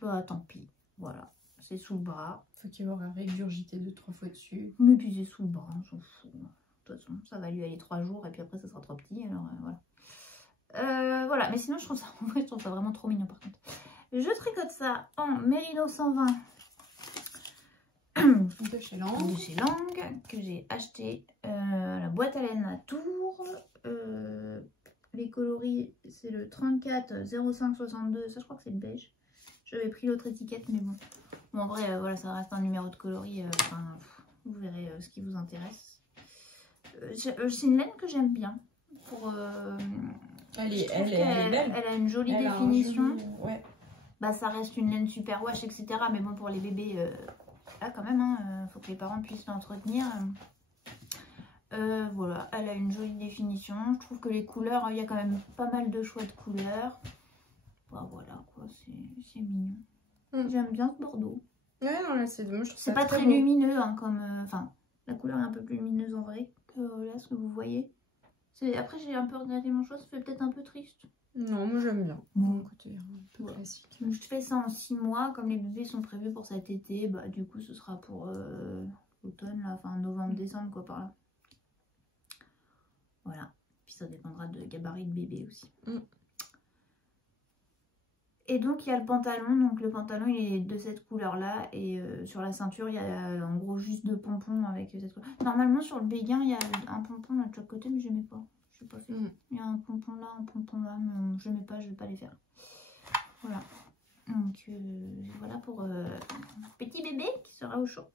Bah tant pis. Voilà. C'est sous le bras. Faut qu'il aura régurgité 2-3 fois dessus. Mais puis c'est sous le bras, on s'en fout. De toute façon, ça va lui aller 3 jours et puis après ça sera trop petit. Alors voilà. Voilà. Mais sinon je trouve ça, en vrai, je trouve ça vraiment trop mignon par contre. Je tricote ça en Merino 120. De chez Lang. De chez Lang, que j'ai acheté la boîte à laine à Tours. Les coloris, c'est le 34 05 62. Ça, je crois que c'est le beige. J'avais pris l'autre étiquette, mais bon. Bon, en vrai, voilà, ça reste un numéro de coloris. Vous verrez ce qui vous intéresse. C'est une laine que j'aime bien. Pour, elle est belle. Elle a une jolie définition. Ouais. Bah, ça reste une laine super wash, etc. Mais bon, pour les bébés, là, quand même, faut que les parents puissent l'entretenir. Voilà, elle a une jolie définition. Je trouve que les couleurs, il y a quand même pas mal de choix de couleurs. Bah, voilà, quoi, c'est mignon. J'aime bien ce bordeaux. Ouais, non, là, c'est pas très lumineux, hein, comme... Enfin, la couleur est un peu plus lumineuse en vrai que là, ce que vous voyez. Après, j'ai un peu regardé mon choix, ça fait peut-être un peu triste. Non, moi j'aime bien. Bon, côté un peu classique. Donc, je fais ça en 6 mois. Comme les bébés sont prévus pour cet été, bah du coup ce sera pour l'automne, là, enfin novembre-décembre quoi par là. Voilà. Puis ça dépendra de gabarit de bébé aussi. Et donc il y a le pantalon. Donc le pantalon il est de cette couleur là. Et sur la ceinture il y a en gros juste 2 pompons avec cette couleur. Normalement sur le béguin il y a un pompon là de chaque côté, mais j'aimais pas. Je pas fait. Il y a un pompon là, mais je n'aimais pas, je vais pas les faire. Voilà. Donc voilà pour petit bébé qui sera au chaud.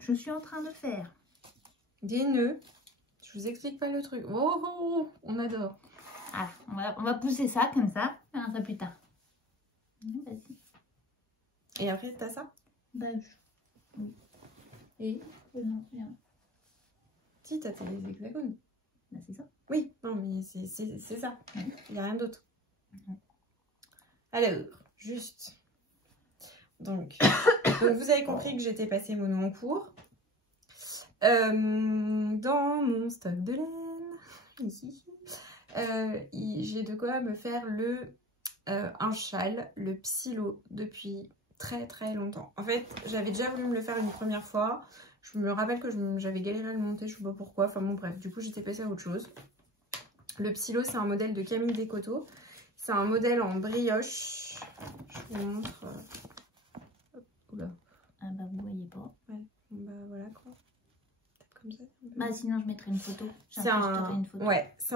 Je suis en train de faire des nœuds. Je vous explique pas le truc. Oh, on adore. Ah, on va pousser ça comme ça. On verra ça plus tard. Vas-y. Et après t'as ça? Bah oui. Et non, rien. Si t'as les hexagones. Bah c'est ça. Oui, non mais c'est ça. Il n'y a rien d'autre. Alors, juste. Donc vous avez compris que j'étais passée mono en cours. Dans mon stock de laine, j'ai de quoi me faire un châle, le psylo, depuis très très longtemps. En fait, j'avais déjà voulu me le faire une première fois. Je me rappelle que j'avais galéré à le monter, je sais pas pourquoi. Enfin bon, bref, du coup j'étais passée à autre chose. Le psylo, c'est un modèle de Camille Descoteaux. C'est un modèle en brioche. Je vous montre. Oula. Ah bah vous voyez pas. Ouais, bah voilà quoi. Comme ça. Bah sinon je mettrai une photo. C'est un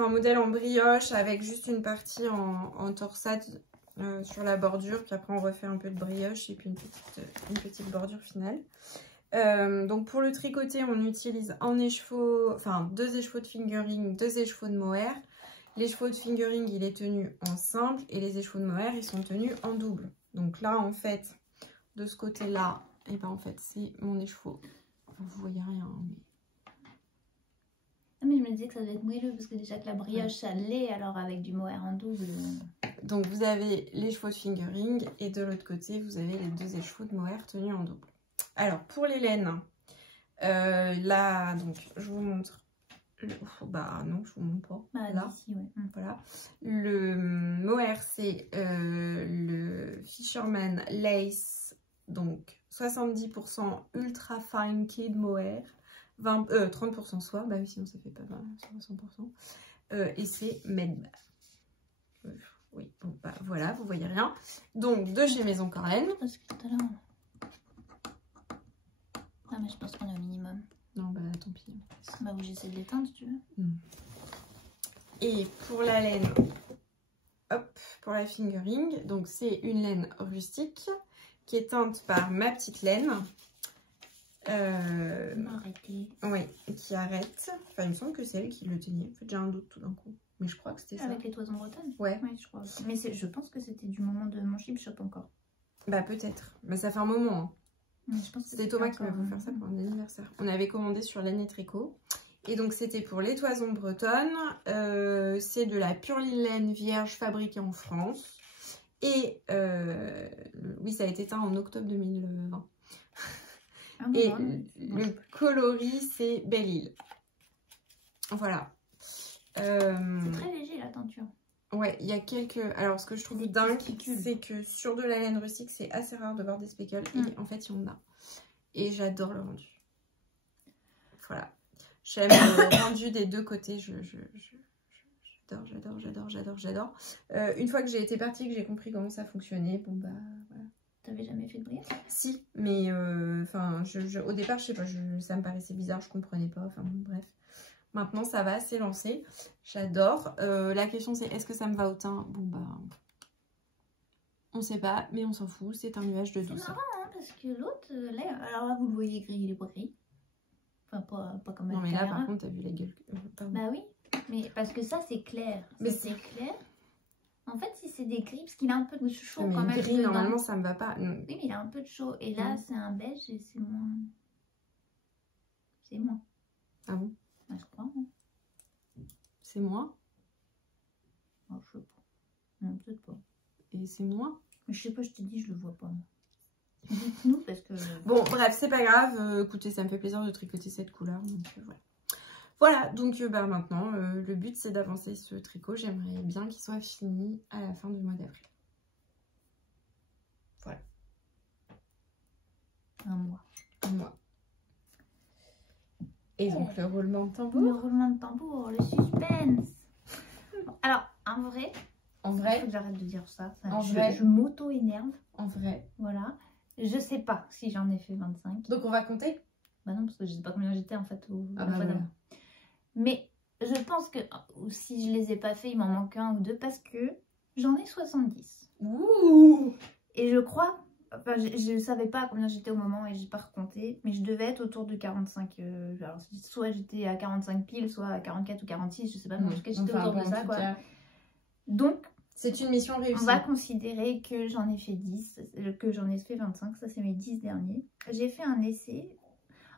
modèle en brioche avec juste une partie en torsade sur la bordure. Puis après on refait un peu de brioche et puis une petite bordure finale. Donc pour le tricoter, on utilise un écheveau, enfin 2 écheveaux de fingering, 2 écheveaux de mohair. L'écheveau de fingering il est tenu en simple et les écheveaux de mohair ils sont tenus en double. Donc là en fait, de ce côté là, et ben en fait c'est mon écheveau. Vous voyez rien mais... Mais je me disais que ça devait être moelleux parce que déjà que la brioche ça l'est, alors avec du mohair en double. Donc vous avez l'écheveau de fingering et de l'autre côté vous avez les 2 écheveaux de mohair tenus en double. Alors pour les laines, là donc je vous montre. Bah non, je vous montre pas. Bah, là, ici, ouais. Voilà. Le mohair c'est le Fisherman Lace, donc 70% ultra fine kid mohair. 30% soie, bah oui, sinon ça fait pas 100%. Et c'est Med. Oui, bon, bah voilà, vous voyez rien. Donc de chez Maison Corlaine. Parce que tout à l'heure. Ah, mais je pense qu'on est au minimum. Non, bah tant pis. Bah, vous j'essaie de l'éteindre si tu veux. Et pour la laine, hop, pour la fingering, donc c'est une laine rustique qui est teinte par Ma Petite Laine. Arrêtez. Oui, qui arrête. Enfin, il me semble que c'est elle qui le tenait. En fait, j'ai un doute tout d'un coup. Mais je crois que c'était ça. Avec les toisons bretonnes? Ouais. Oui, je crois aussi. Mais je pense que c'était du moment de mon chip shop encore. Bah, peut-être. Mais ça fait un moment. Hein. C'était Thomas qui m'a fait faire ça pour mon anniversaire. On avait commandé sur l'année tricot. Et donc, c'était pour les toisons bretonnes. C'est de la pure laine vierge fabriquée en France. Et oui, ça a été teint en octobre 2020. Ah bon, et le coloris c'est Belle Île. Voilà. C'est très léger la teinture. Ouais, il y a quelques... Alors ce que je trouve dingue, c'est que sur de la laine rustique, c'est assez rare de voir des speckles. Et en fait, il y en a. Et j'adore le rendu. Voilà. J'aime le rendu des deux côtés. J'adore. Une fois que j'ai été partie, que j'ai compris comment ça fonctionnait, bon bah voilà. T'avais jamais fait de brioche? Si, mais enfin, au départ, je sais pas, ça me paraissait bizarre, je comprenais pas, enfin bon, bref. Maintenant, ça va, c'est lancé. J'adore. La question, c'est est-ce que ça me va au teint? Bon, bah, on sait pas, mais on s'en fout, c'est un nuage de douceur. C'est marrant, hein, parce que l'autre, là, alors là, vous le voyez gris, il est pas gris. Enfin, pas comme non, mais là, par contre, t'as vu la gueule. Bah oui, mais parce que ça, c'est clair. Mais c'est clair. En fait, si c'est des gris, parce qu'il a un peu de chaud mais quand même. Gris, normalement, ça me va pas. Oui, mais il a un peu de chaud. Et là, c'est un beige et c'est moins. C'est moins. Ah bon? Bah, je crois. Hein. C'est moins? Oh, je sais pas. Non, peut-être pas. Et c'est moins? Mais je sais pas, je te dis, je le vois pas. Dites-nous parce que. Bon, bref, c'est pas grave. Écoutez, ça me fait plaisir de tricoter cette couleur. Donc voilà. Voilà, donc bah, maintenant, le but c'est d'avancer ce tricot. J'aimerais bien qu'il soit fini à la fin du mois d'avril. Voilà. Un mois. Un mois. Et donc le roulement de tambour. Le roulement de tambour, le suspense. Alors, en vrai, il faut que j'arrête de dire ça. Je m'auto-énerve. En vrai. Voilà. Je sais pas si j'en ai fait 25. Donc on va compter? Bah non, parce que je sais pas combien j'étais en fait. Voilà. Mais je pense que si je les ai pas fait, il m'en manque un ou deux parce que j'en ai 70. Ouh! Et je crois, enfin je savais pas combien j'étais au moment et j'ai pas recompté, mais je devais être autour de 45. Alors soit j'étais à 45 piles, soit à 44 ou 46, je sais pas, mais en tout cas j'étais autour de ça quoi. Donc c'est une mission réussie. On va considérer que j'en ai fait 10, que j'en ai fait 25, ça c'est mes 10 derniers. J'ai fait un essai.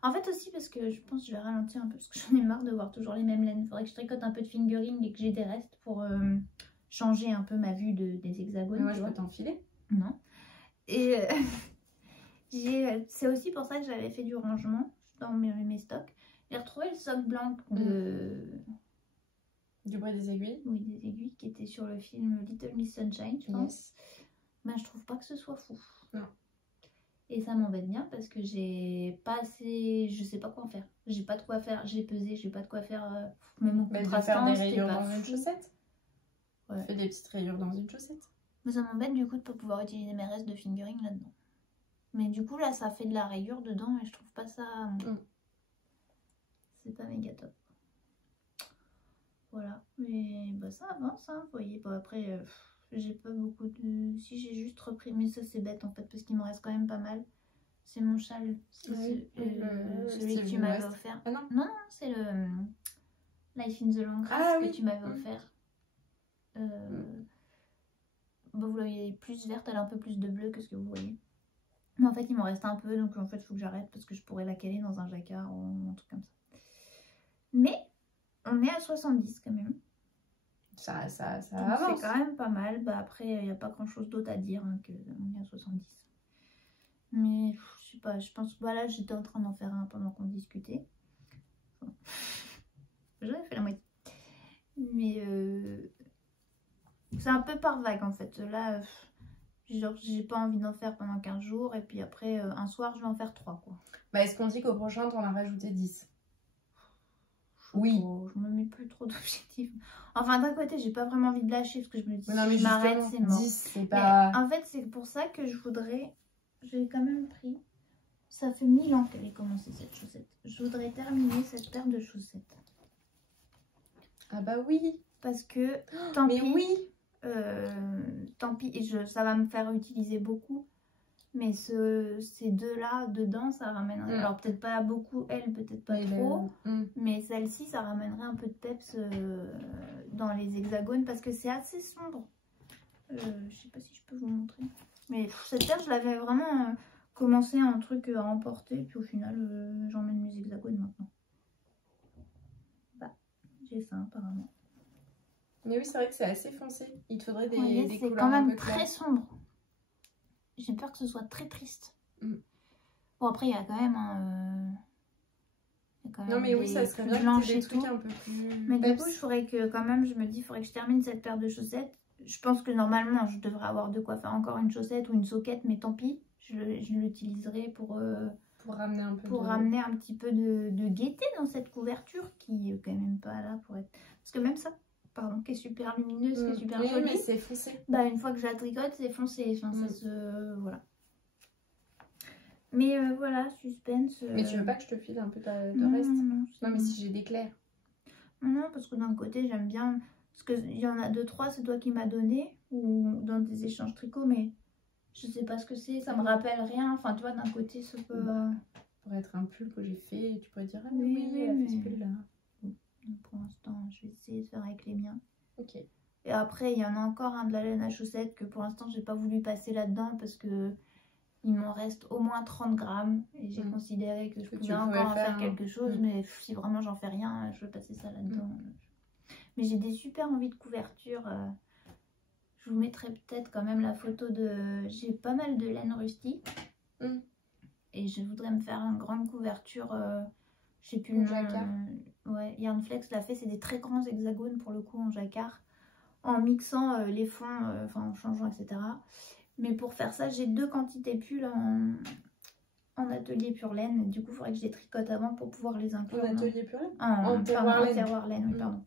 En fait aussi parce que je pense que je vais ralentir un peu parce que j'en ai marre de voir toujours les mêmes laines. Il faudrait que je tricote un peu de fingering et que j'ai des restes pour changer un peu ma vue des hexagones. Moi je peux t'enfiler. Non. Et c'est aussi pour ça que j'avais fait du rangement dans mes stocks. J'ai retrouvé le soc blanc du bruit des aiguilles. Oui, des aiguilles qui étaient sur le film Little Miss Sunshine, je pense. Ben, je trouve pas que ce soit fou. Non. Et ça m'embête bien parce que j'ai pas assez, je sais pas quoi en faire. J'ai pas de quoi faire, j'ai pesé, j'ai pas de quoi faire. Même au contrastant, faire des rayures dans une chaussette. Ouais. Fais des petites rayures dans une chaussette. Mais ça m'embête du coup de pas pouvoir utiliser mes restes de fingering là-dedans. Mais du coup là ça fait de la rayure dedans et je trouve pas ça. C'est pas méga top. Voilà. Mais bah ça avance, hein. Vous voyez, bon, après. J'ai pas beaucoup de... Si j'ai juste repris, mais ça c'est bête en fait parce qu'il me reste quand même pas mal. C'est mon châle, c'est celui que tu m'avais offert. Ah non, non, c'est le Life in the Long Grass que tu m'avais offert. Bah, vous l'avez plus verte, elle a un peu plus de bleu que ce que vous voyez. Mais en fait il m'en reste un peu donc en fait il faut que j'arrête parce que je pourrais la caler dans un jacquard ou un truc comme ça. Mais on est à 70 quand même. Ça avance. C'est quand même pas mal. Bah, après, il n'y a pas grand chose d'autre à dire hein, qu'on est à 70. Mais je sais pas, je pense. Voilà, j'étais en train d'en faire un pendant qu'on discutait. J'avais fait la moitié. Mais c'est un peu par vague en fait. Là, genre, j'ai pas envie d'en faire pendant 15 jours. Et puis après, un soir, je vais en faire 3 quoi. Bah, est-ce qu'on dit qu'au prochain, t'en as rajouté 10? Oui. Je me mets plus trop d'objectifs. Enfin, d'un côté, j'ai pas vraiment envie de lâcher parce que je me dis si je m'arrête, c'est mort. 10, c'est pas... En fait, c'est pour ça que je voudrais. J'ai quand même pris. Ça fait 1000 ans qu'elle ait commencé cette chaussette. Je voudrais terminer cette paire de chaussettes. Ah bah oui. Parce que tant mais pis. Oui. Tant pis. Et ça va me faire utiliser beaucoup. Mais ces deux-là, dedans, ça ramènerait... Alors, peut-être pas beaucoup, elle, peut-être pas trop. Mais celle-ci, ça ramènerait un peu de peps dans les hexagones. Parce que c'est assez sombre. Je sais pas si je peux vous montrer. Mais cette paire, je l'avais vraiment commencé un truc à emporter. Puis au final, j'emmène mes hexagones maintenant. Bah, j'ai ça apparemment. Mais oui, c'est vrai que c'est assez foncé. Il te faudrait des c'est couleurs quand même un peu très claires. sombre. J'ai peur que ce soit très triste. Bon, après, il y a quand même non, mais oui, ça serait bien que des trucs un peu plus... Mais du coup, il faudrait que, quand même, je me dis, il faudrait que je termine cette paire de chaussettes. Je pense que normalement, je devrais avoir de quoi faire encore une chaussette ou une soquette, mais tant pis. Je l'utiliserai pour ramener un peu ramener un petit peu de gaieté dans cette couverture qui est quand même pas là pour être... Parce que même ça, pardon, qui est super lumineuse, qui est super jolie. Mais c'est foncé. Bah, une fois que je la tricote, c'est foncé. Enfin, ça se... Voilà. Mais voilà, suspense. Mais tu veux pas que je te file un peu de reste? Non, mais si j'ai des clairs. Non, parce que d'un côté, j'aime bien... Parce qu'il y en a 2-3, c'est toi qui m'as donné. Ou dans des échanges tricot, mais je sais pas ce que c'est. Ça me rappelle rien. Enfin, tu vois, d'un côté, ça peut... Ça pourrait être un pull que j'ai fait et tu pourrais dire... Ah oui, elle a fait ce pull-là. Pour l'instant, je vais essayer de faire avec les miens. Ok. Et après, il y en a encore un de la laine à chaussettes que pour l'instant, j'ai pas voulu passer là-dedans parce que... Il m'en reste au moins 30 grammes et j'ai considéré que je pouvais encore en faire quelque chose, mais si vraiment j'en fais rien, je vais passer ça là-dedans. Mais j'ai des super envies de couverture. Je vous mettrai peut-être quand même la photo de... J'ai pas mal de laine rustique et je voudrais me faire une grande couverture Je sais plus le nom. Ouais, Yarnflex l'a fait, c'est des très grands hexagones pour le coup en jacquard, en mixant les fonds, en changeant, etc. Mais pour faire ça, j'ai 2 quantités pulls en atelier pure laine. Du coup, il faudrait que je les tricote avant pour pouvoir les inclure. En atelier pure laine En terroir laine, oui, pardon.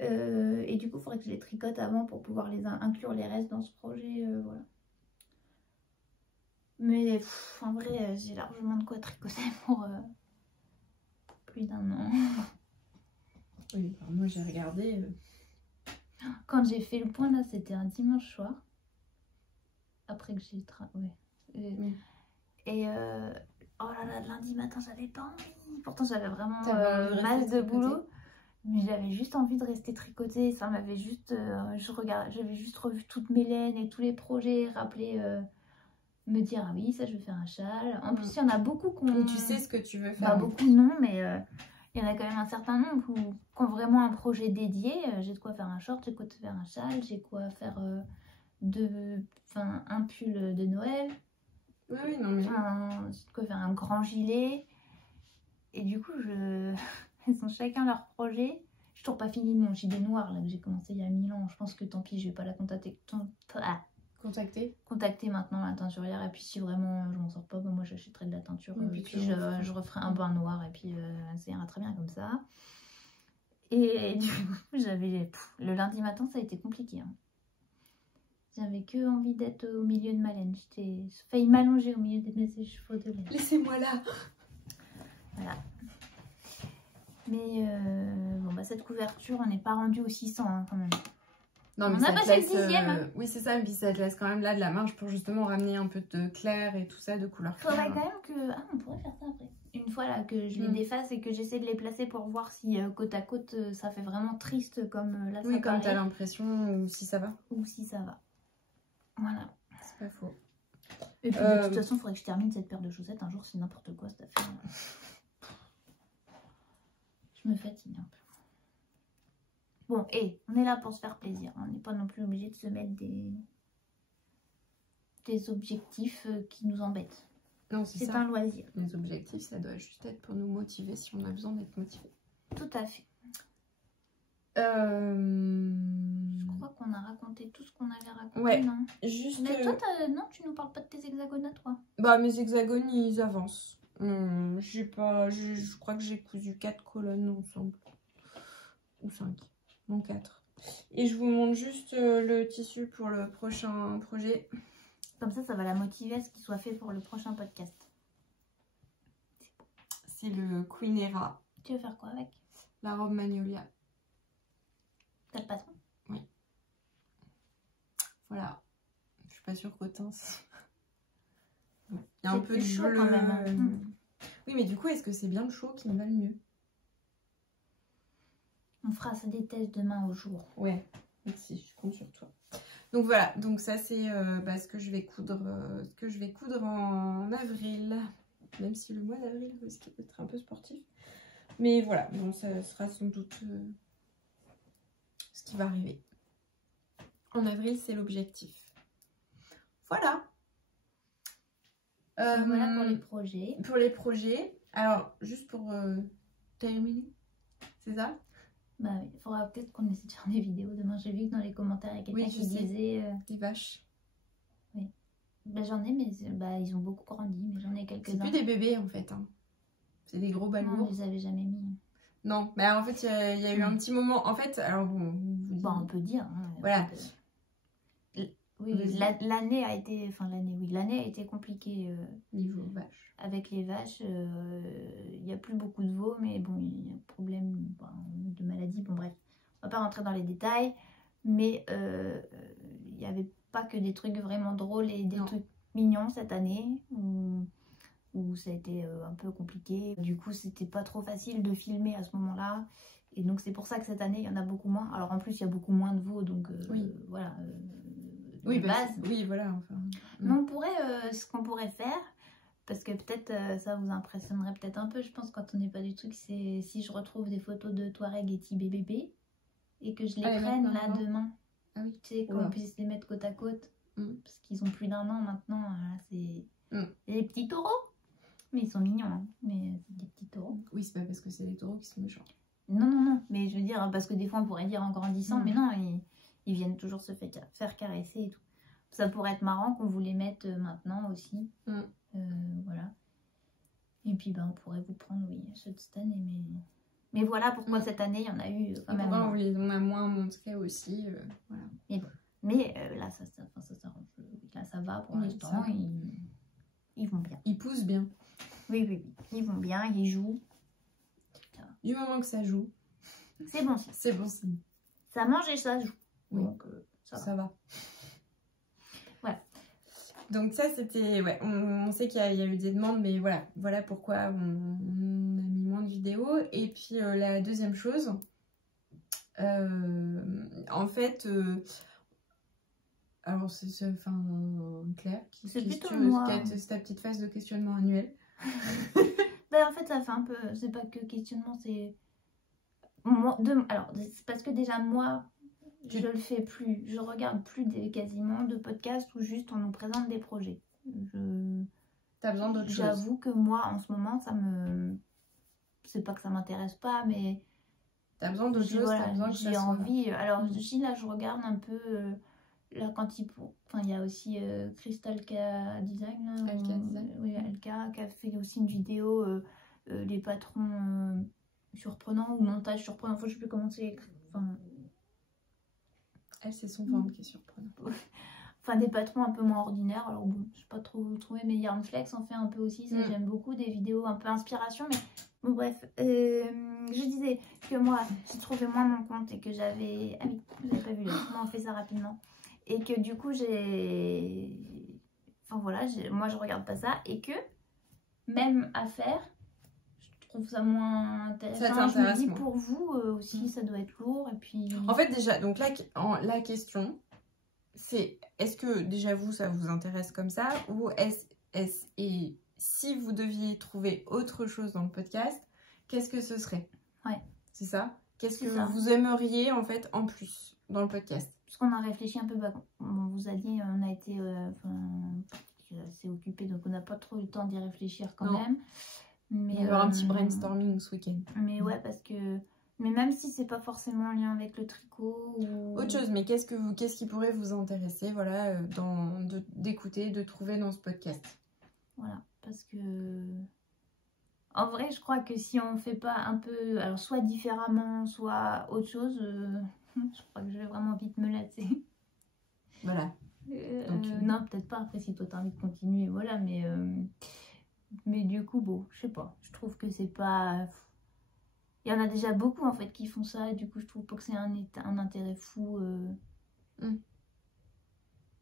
Et du coup, il faudrait que je les tricote avant pour pouvoir les inclure les restes dans ce projet. Voilà. Mais en vrai, j'ai largement de quoi tricoter pour plus d'1 an. Oui, alors moi j'ai regardé. Quand j'ai fait le point, là, c'était un dimanche soir. Après que j'ai travaillé. Ouais. Et oh là là, lundi matin, j'avais pas envie. Pourtant, j'avais vraiment masse de boulot. Mais j'avais juste envie de rester tricotée. Ça m'avait juste. J'avais juste revu toutes mes laines et tous les projets, rappelé. Me dire, ah oui, ça, je vais faire un châle. En plus, il y en a beaucoup qui ont. Et tu sais ce que tu veux faire. Bah, beaucoup non, mais il y en a quand même un certain nombre qui ont vraiment un projet dédié. J'ai de quoi faire un short, j'ai de quoi faire un châle, j'ai de quoi faire un pull de Noël. Oui, non, mais. J'ai de quoi faire un grand gilet. Et du coup, ils ont chacun leur projet. Je n'ai toujours pas fini mon gilet noir là, que j'ai commencé il y a 1000 ans. Je pense que tant pis, je vais pas la contacter maintenant la teinturière. Et puis si vraiment je m'en sors pas, bah, moi j'achèterai de la teinture. Oui, puis je referai un bain noir et puis ça ira très bien comme ça. Et du coup, le lundi matin, ça a été compliqué. Hein. J'avais que envie d'être au milieu de ma laine. J'ai failli m'allonger au milieu de mes chevaux de laine. Laissez-moi là. Voilà. Mais bon, bah, cette couverture, on n'est pas rendu aux 600 hein, quand même. Non, mais on a passé le 10e. Hein. Oui, c'est ça. Et puis ça te laisse quand même là de la marge pour justement ramener un peu de clair et tout ça, de couleur claire. Faudrait quand même que. Ah, on pourrait faire ça après. Une fois là que je les défasse et que j'essaie de les placer pour voir si côte à côte ça fait vraiment triste comme là ça oui, comme paraît. t'as l'impression ou si ça va. Ou si ça va. Voilà. C'est pas faux. Et puis de toute façon, il faudrait que je termine cette paire de chaussettes un jour, c'est n'importe quoi cette affaire. Je me fatigue un peu. Bon, et on est là pour se faire plaisir. On n'est pas non plus obligé de se mettre des objectifs qui nous embêtent. Non, c'est un loisir. Les objectifs, ça doit juste être pour nous motiver si on a besoin d'être motivé. Tout à fait. Je crois qu'on a raconté tout ce qu'on avait raconté, ouais, non juste. Mais toi, non, tu nous parles pas de tes hexagones à toi. Bah, mes hexagones, ils avancent. Je crois que j'ai cousu 4 colonnes ensemble. Ou 5. Non, 4. Et je vous montre juste le tissu pour le prochain projet. Comme ça va la motiver à ce qu'il soit fait pour le prochain podcast. C'est le Queen Era. Tu veux faire quoi avec? La robe Magnolia. T'as le patron? Oui. Voilà. Je suis pas sûre qu'autant. Il y a un peu de chaud quand même. Hein. Oui, mais du coup, est-ce que c'est bien le chaud qui me va le mieux? On fera ça des tests demain au jour. Ouais, merci, je compte sur toi. Donc voilà, donc ça c'est ce que je vais coudre, en avril. Même si le mois d'avril risque d'être un peu sportif. Mais voilà, bon, ça sera sans doute ce qui va arriver. En avril, c'est l'objectif. Voilà. Voilà pour les projets. Pour les projets. Alors, juste pour terminer, c'est ça? Bah oui, il faudra peut-être qu'on essaie de faire des vidéos demain. J'ai vu que dans les commentaires, il y a quelqu'un qui disait... Des vaches. Oui. Bah, j'en ai, mais ils ont beaucoup grandi, mais j'en ai quelques-uns. C'est plus des bébés en fait. Hein. C'est des gros balourds. Non, je les avais jamais mis. Non, mais alors, en fait, il y a eu un petit moment. En fait, alors bon... on peut dire. Hein, voilà. Oui, l'année a été... Enfin, l'année a été compliquée. Niveau vaches. Avec les vaches, il n'y a plus beaucoup de veaux, mais bon, il y a un problème de maladie. Bon, bref, on va pas rentrer dans les détails, mais il n'y avait pas que des trucs vraiment drôles et des trucs mignons cette année, où ça a été un peu compliqué. Du coup, c'était pas trop facile de filmer à ce moment-là. Et donc, c'est pour ça que cette année, il y en a beaucoup moins. Alors, en plus, il y a beaucoup moins de veaux, donc voilà. Oui, base. Oui, voilà. Enfin. Mais on pourrait, ce qu'on pourrait faire, parce que peut-être ça vous impressionnerait peut-être un peu, je pense, quand on n'est pas du truc, c'est si je retrouve des photos de Touareg et Tibé bébé et que je les prenne là demain. Ah oui. Tu sais, qu'on puisse les mettre côte à côte. Parce qu'ils ont plus d'1 an maintenant. C'est des petits taureaux. Mais ils sont mignons, hein. Mais c'est des petits taureaux. Oui, c'est pas parce que c'est les taureaux qui sont méchants. Non, mais je veux dire, parce que des fois on pourrait dire en grandissant, mais non, ils viennent toujours se faire caresser et tout. Ça pourrait être marrant qu'on vous les mette maintenant aussi. Voilà. Et puis on pourrait vous prendre, ceux de cette année, mais voilà pourquoi cette année il y en a eu quand même. On a moins montré aussi. Voilà. Mais là, ça s'arrange. Là, ça va pour l'instant. Ils vont bien. Ils poussent bien. Oui. Ils vont bien, ils jouent. Du moment que ça joue. C'est bon signe. C'est bon signe. Ça mange et ça joue. Oui. Donc, ça va. Ouais. Donc ça, c'était... Ouais, on sait qu'il y a eu des demandes, mais voilà pourquoi on a mis moins de vidéos. Et puis, la deuxième chose, en fait... alors, c'est Claire qui a ta petite phase de questionnement annuel. En fait, ça fait un peu... C'est pas que questionnement, c'est... Alors, c'est parce que déjà, moi, je le fais plus. Je regarde plus quasiment de podcasts où juste on nous présente des projets. T'as besoin d'autre chose. J'avoue que moi, en ce moment, ça me... C'est pas que ça m'intéresse pas, mais... T'as besoin d'autre chose, t'as besoin que ça soit... J'ai envie... Alors, là, je regarde un peu... Là, il y a aussi Crystal K Design. Oui, Alka, qui a fait aussi une vidéo les patrons surprenants ou montage surprenant. Enfin, je sais plus comment c'est. Elle, c'est son forme qui est surprenant. Enfin, des patrons un peu moins ordinaires. Alors bon, je sais pas trop trouvé, mais Yarnflex en fait un peu aussi. Ça, j'aime beaucoup, des vidéos un peu inspiration. Mais bon, bref, je disais que moi, j'ai trouvé moins mon compte et que j'avais... Ah oui, vous avez pas vu, là, on fait ça rapidement. Et que du coup, moi je regarde pas ça. Et que, même à faire, je trouve ça moins intéressant. Je me dis, pour vous aussi, ça doit être lourd. Et puis... En fait, déjà, donc là, la question, c'est est-ce que déjà vous, ça vous intéresse comme ça? Ou et si vous deviez trouver autre chose dans le podcast, qu'est-ce que ce serait? Ouais. C'est ça? Qu'est-ce que vous aimeriez en fait en plus dans le podcast? Parce qu'on a réfléchi un peu, on vous a dit, on a été assez occupés, donc on n'a pas trop eu le temps d'y réfléchir quand même. Mais, on va avoir un petit brainstorming ce week-end. Mais ouais, parce que... Mais même si c'est pas forcément en lien avec le tricot ou... Autre chose, mais qu'est-ce qui pourrait vous intéresser, voilà, d'écouter, de trouver dans ce podcast? Voilà, parce que... En vrai, je crois que si on fait pas un peu... Alors, soit différemment, soit autre chose... Je crois que je vais vraiment vite me lasser. Voilà. Non, peut-être pas. Après, si toi t'as envie de continuer, voilà. Mais du coup, bon, je sais pas. Je trouve que c'est pas... Il y en a déjà beaucoup, en fait, qui font ça. Et du coup, je trouve pas que c'est un intérêt fou.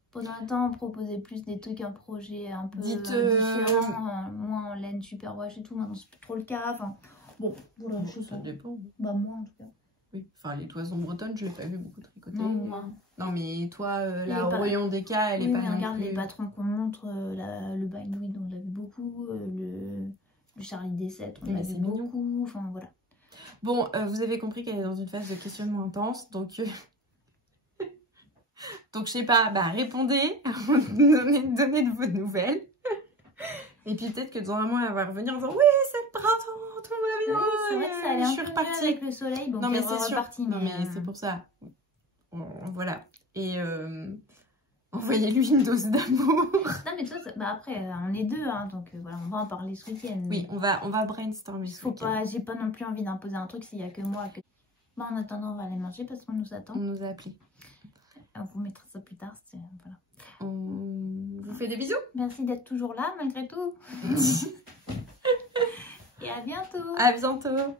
Pendant un temps, on proposait plus des trucs, un projet un peu différent. Moins en laine superwash et tout. Maintenant, c'est plus trop le cas. Enfin, bon, voilà, je sais pas. Ça dépend. Bah, moi, en tout cas. Oui, enfin les toisons bretonnes, je l'ai pas vu beaucoup tricoter. Non, mais toi, la Royan des cas, elle est pas non regarde plus... les patrons qu'on montre, le Bindweed, on l'a vu beaucoup, le Charlie D7, on l'a vu beaucoup, enfin voilà. Bon, vous avez compris qu'elle est dans une phase de questionnement intense, donc je sais pas, répondez, donnez de vos nouvelles. Et puis peut-être que dans un mois, elle va revenir en disant oui, c'est le printemps, tout va bien. Oui, c'est vrai que ça allait un peu mieux avec le soleil, donc non, mais c'est reparti. Non, mais c'est pour ça. Voilà. Et envoyez-lui une dose d'amour. Non, mais toi, après, on est deux, hein, donc voilà, on va en parler ce week-end. Oui, on va brainstormer ce week-end. J'ai pas non plus envie d'imposer un truc s'il y a que moi. En attendant, on va aller manger parce qu'on nous attend. On nous a appelés. On vous mettra ça plus tard. Voilà. On vous fait des bisous. Merci d'être toujours là malgré tout. Et à bientôt. À bientôt.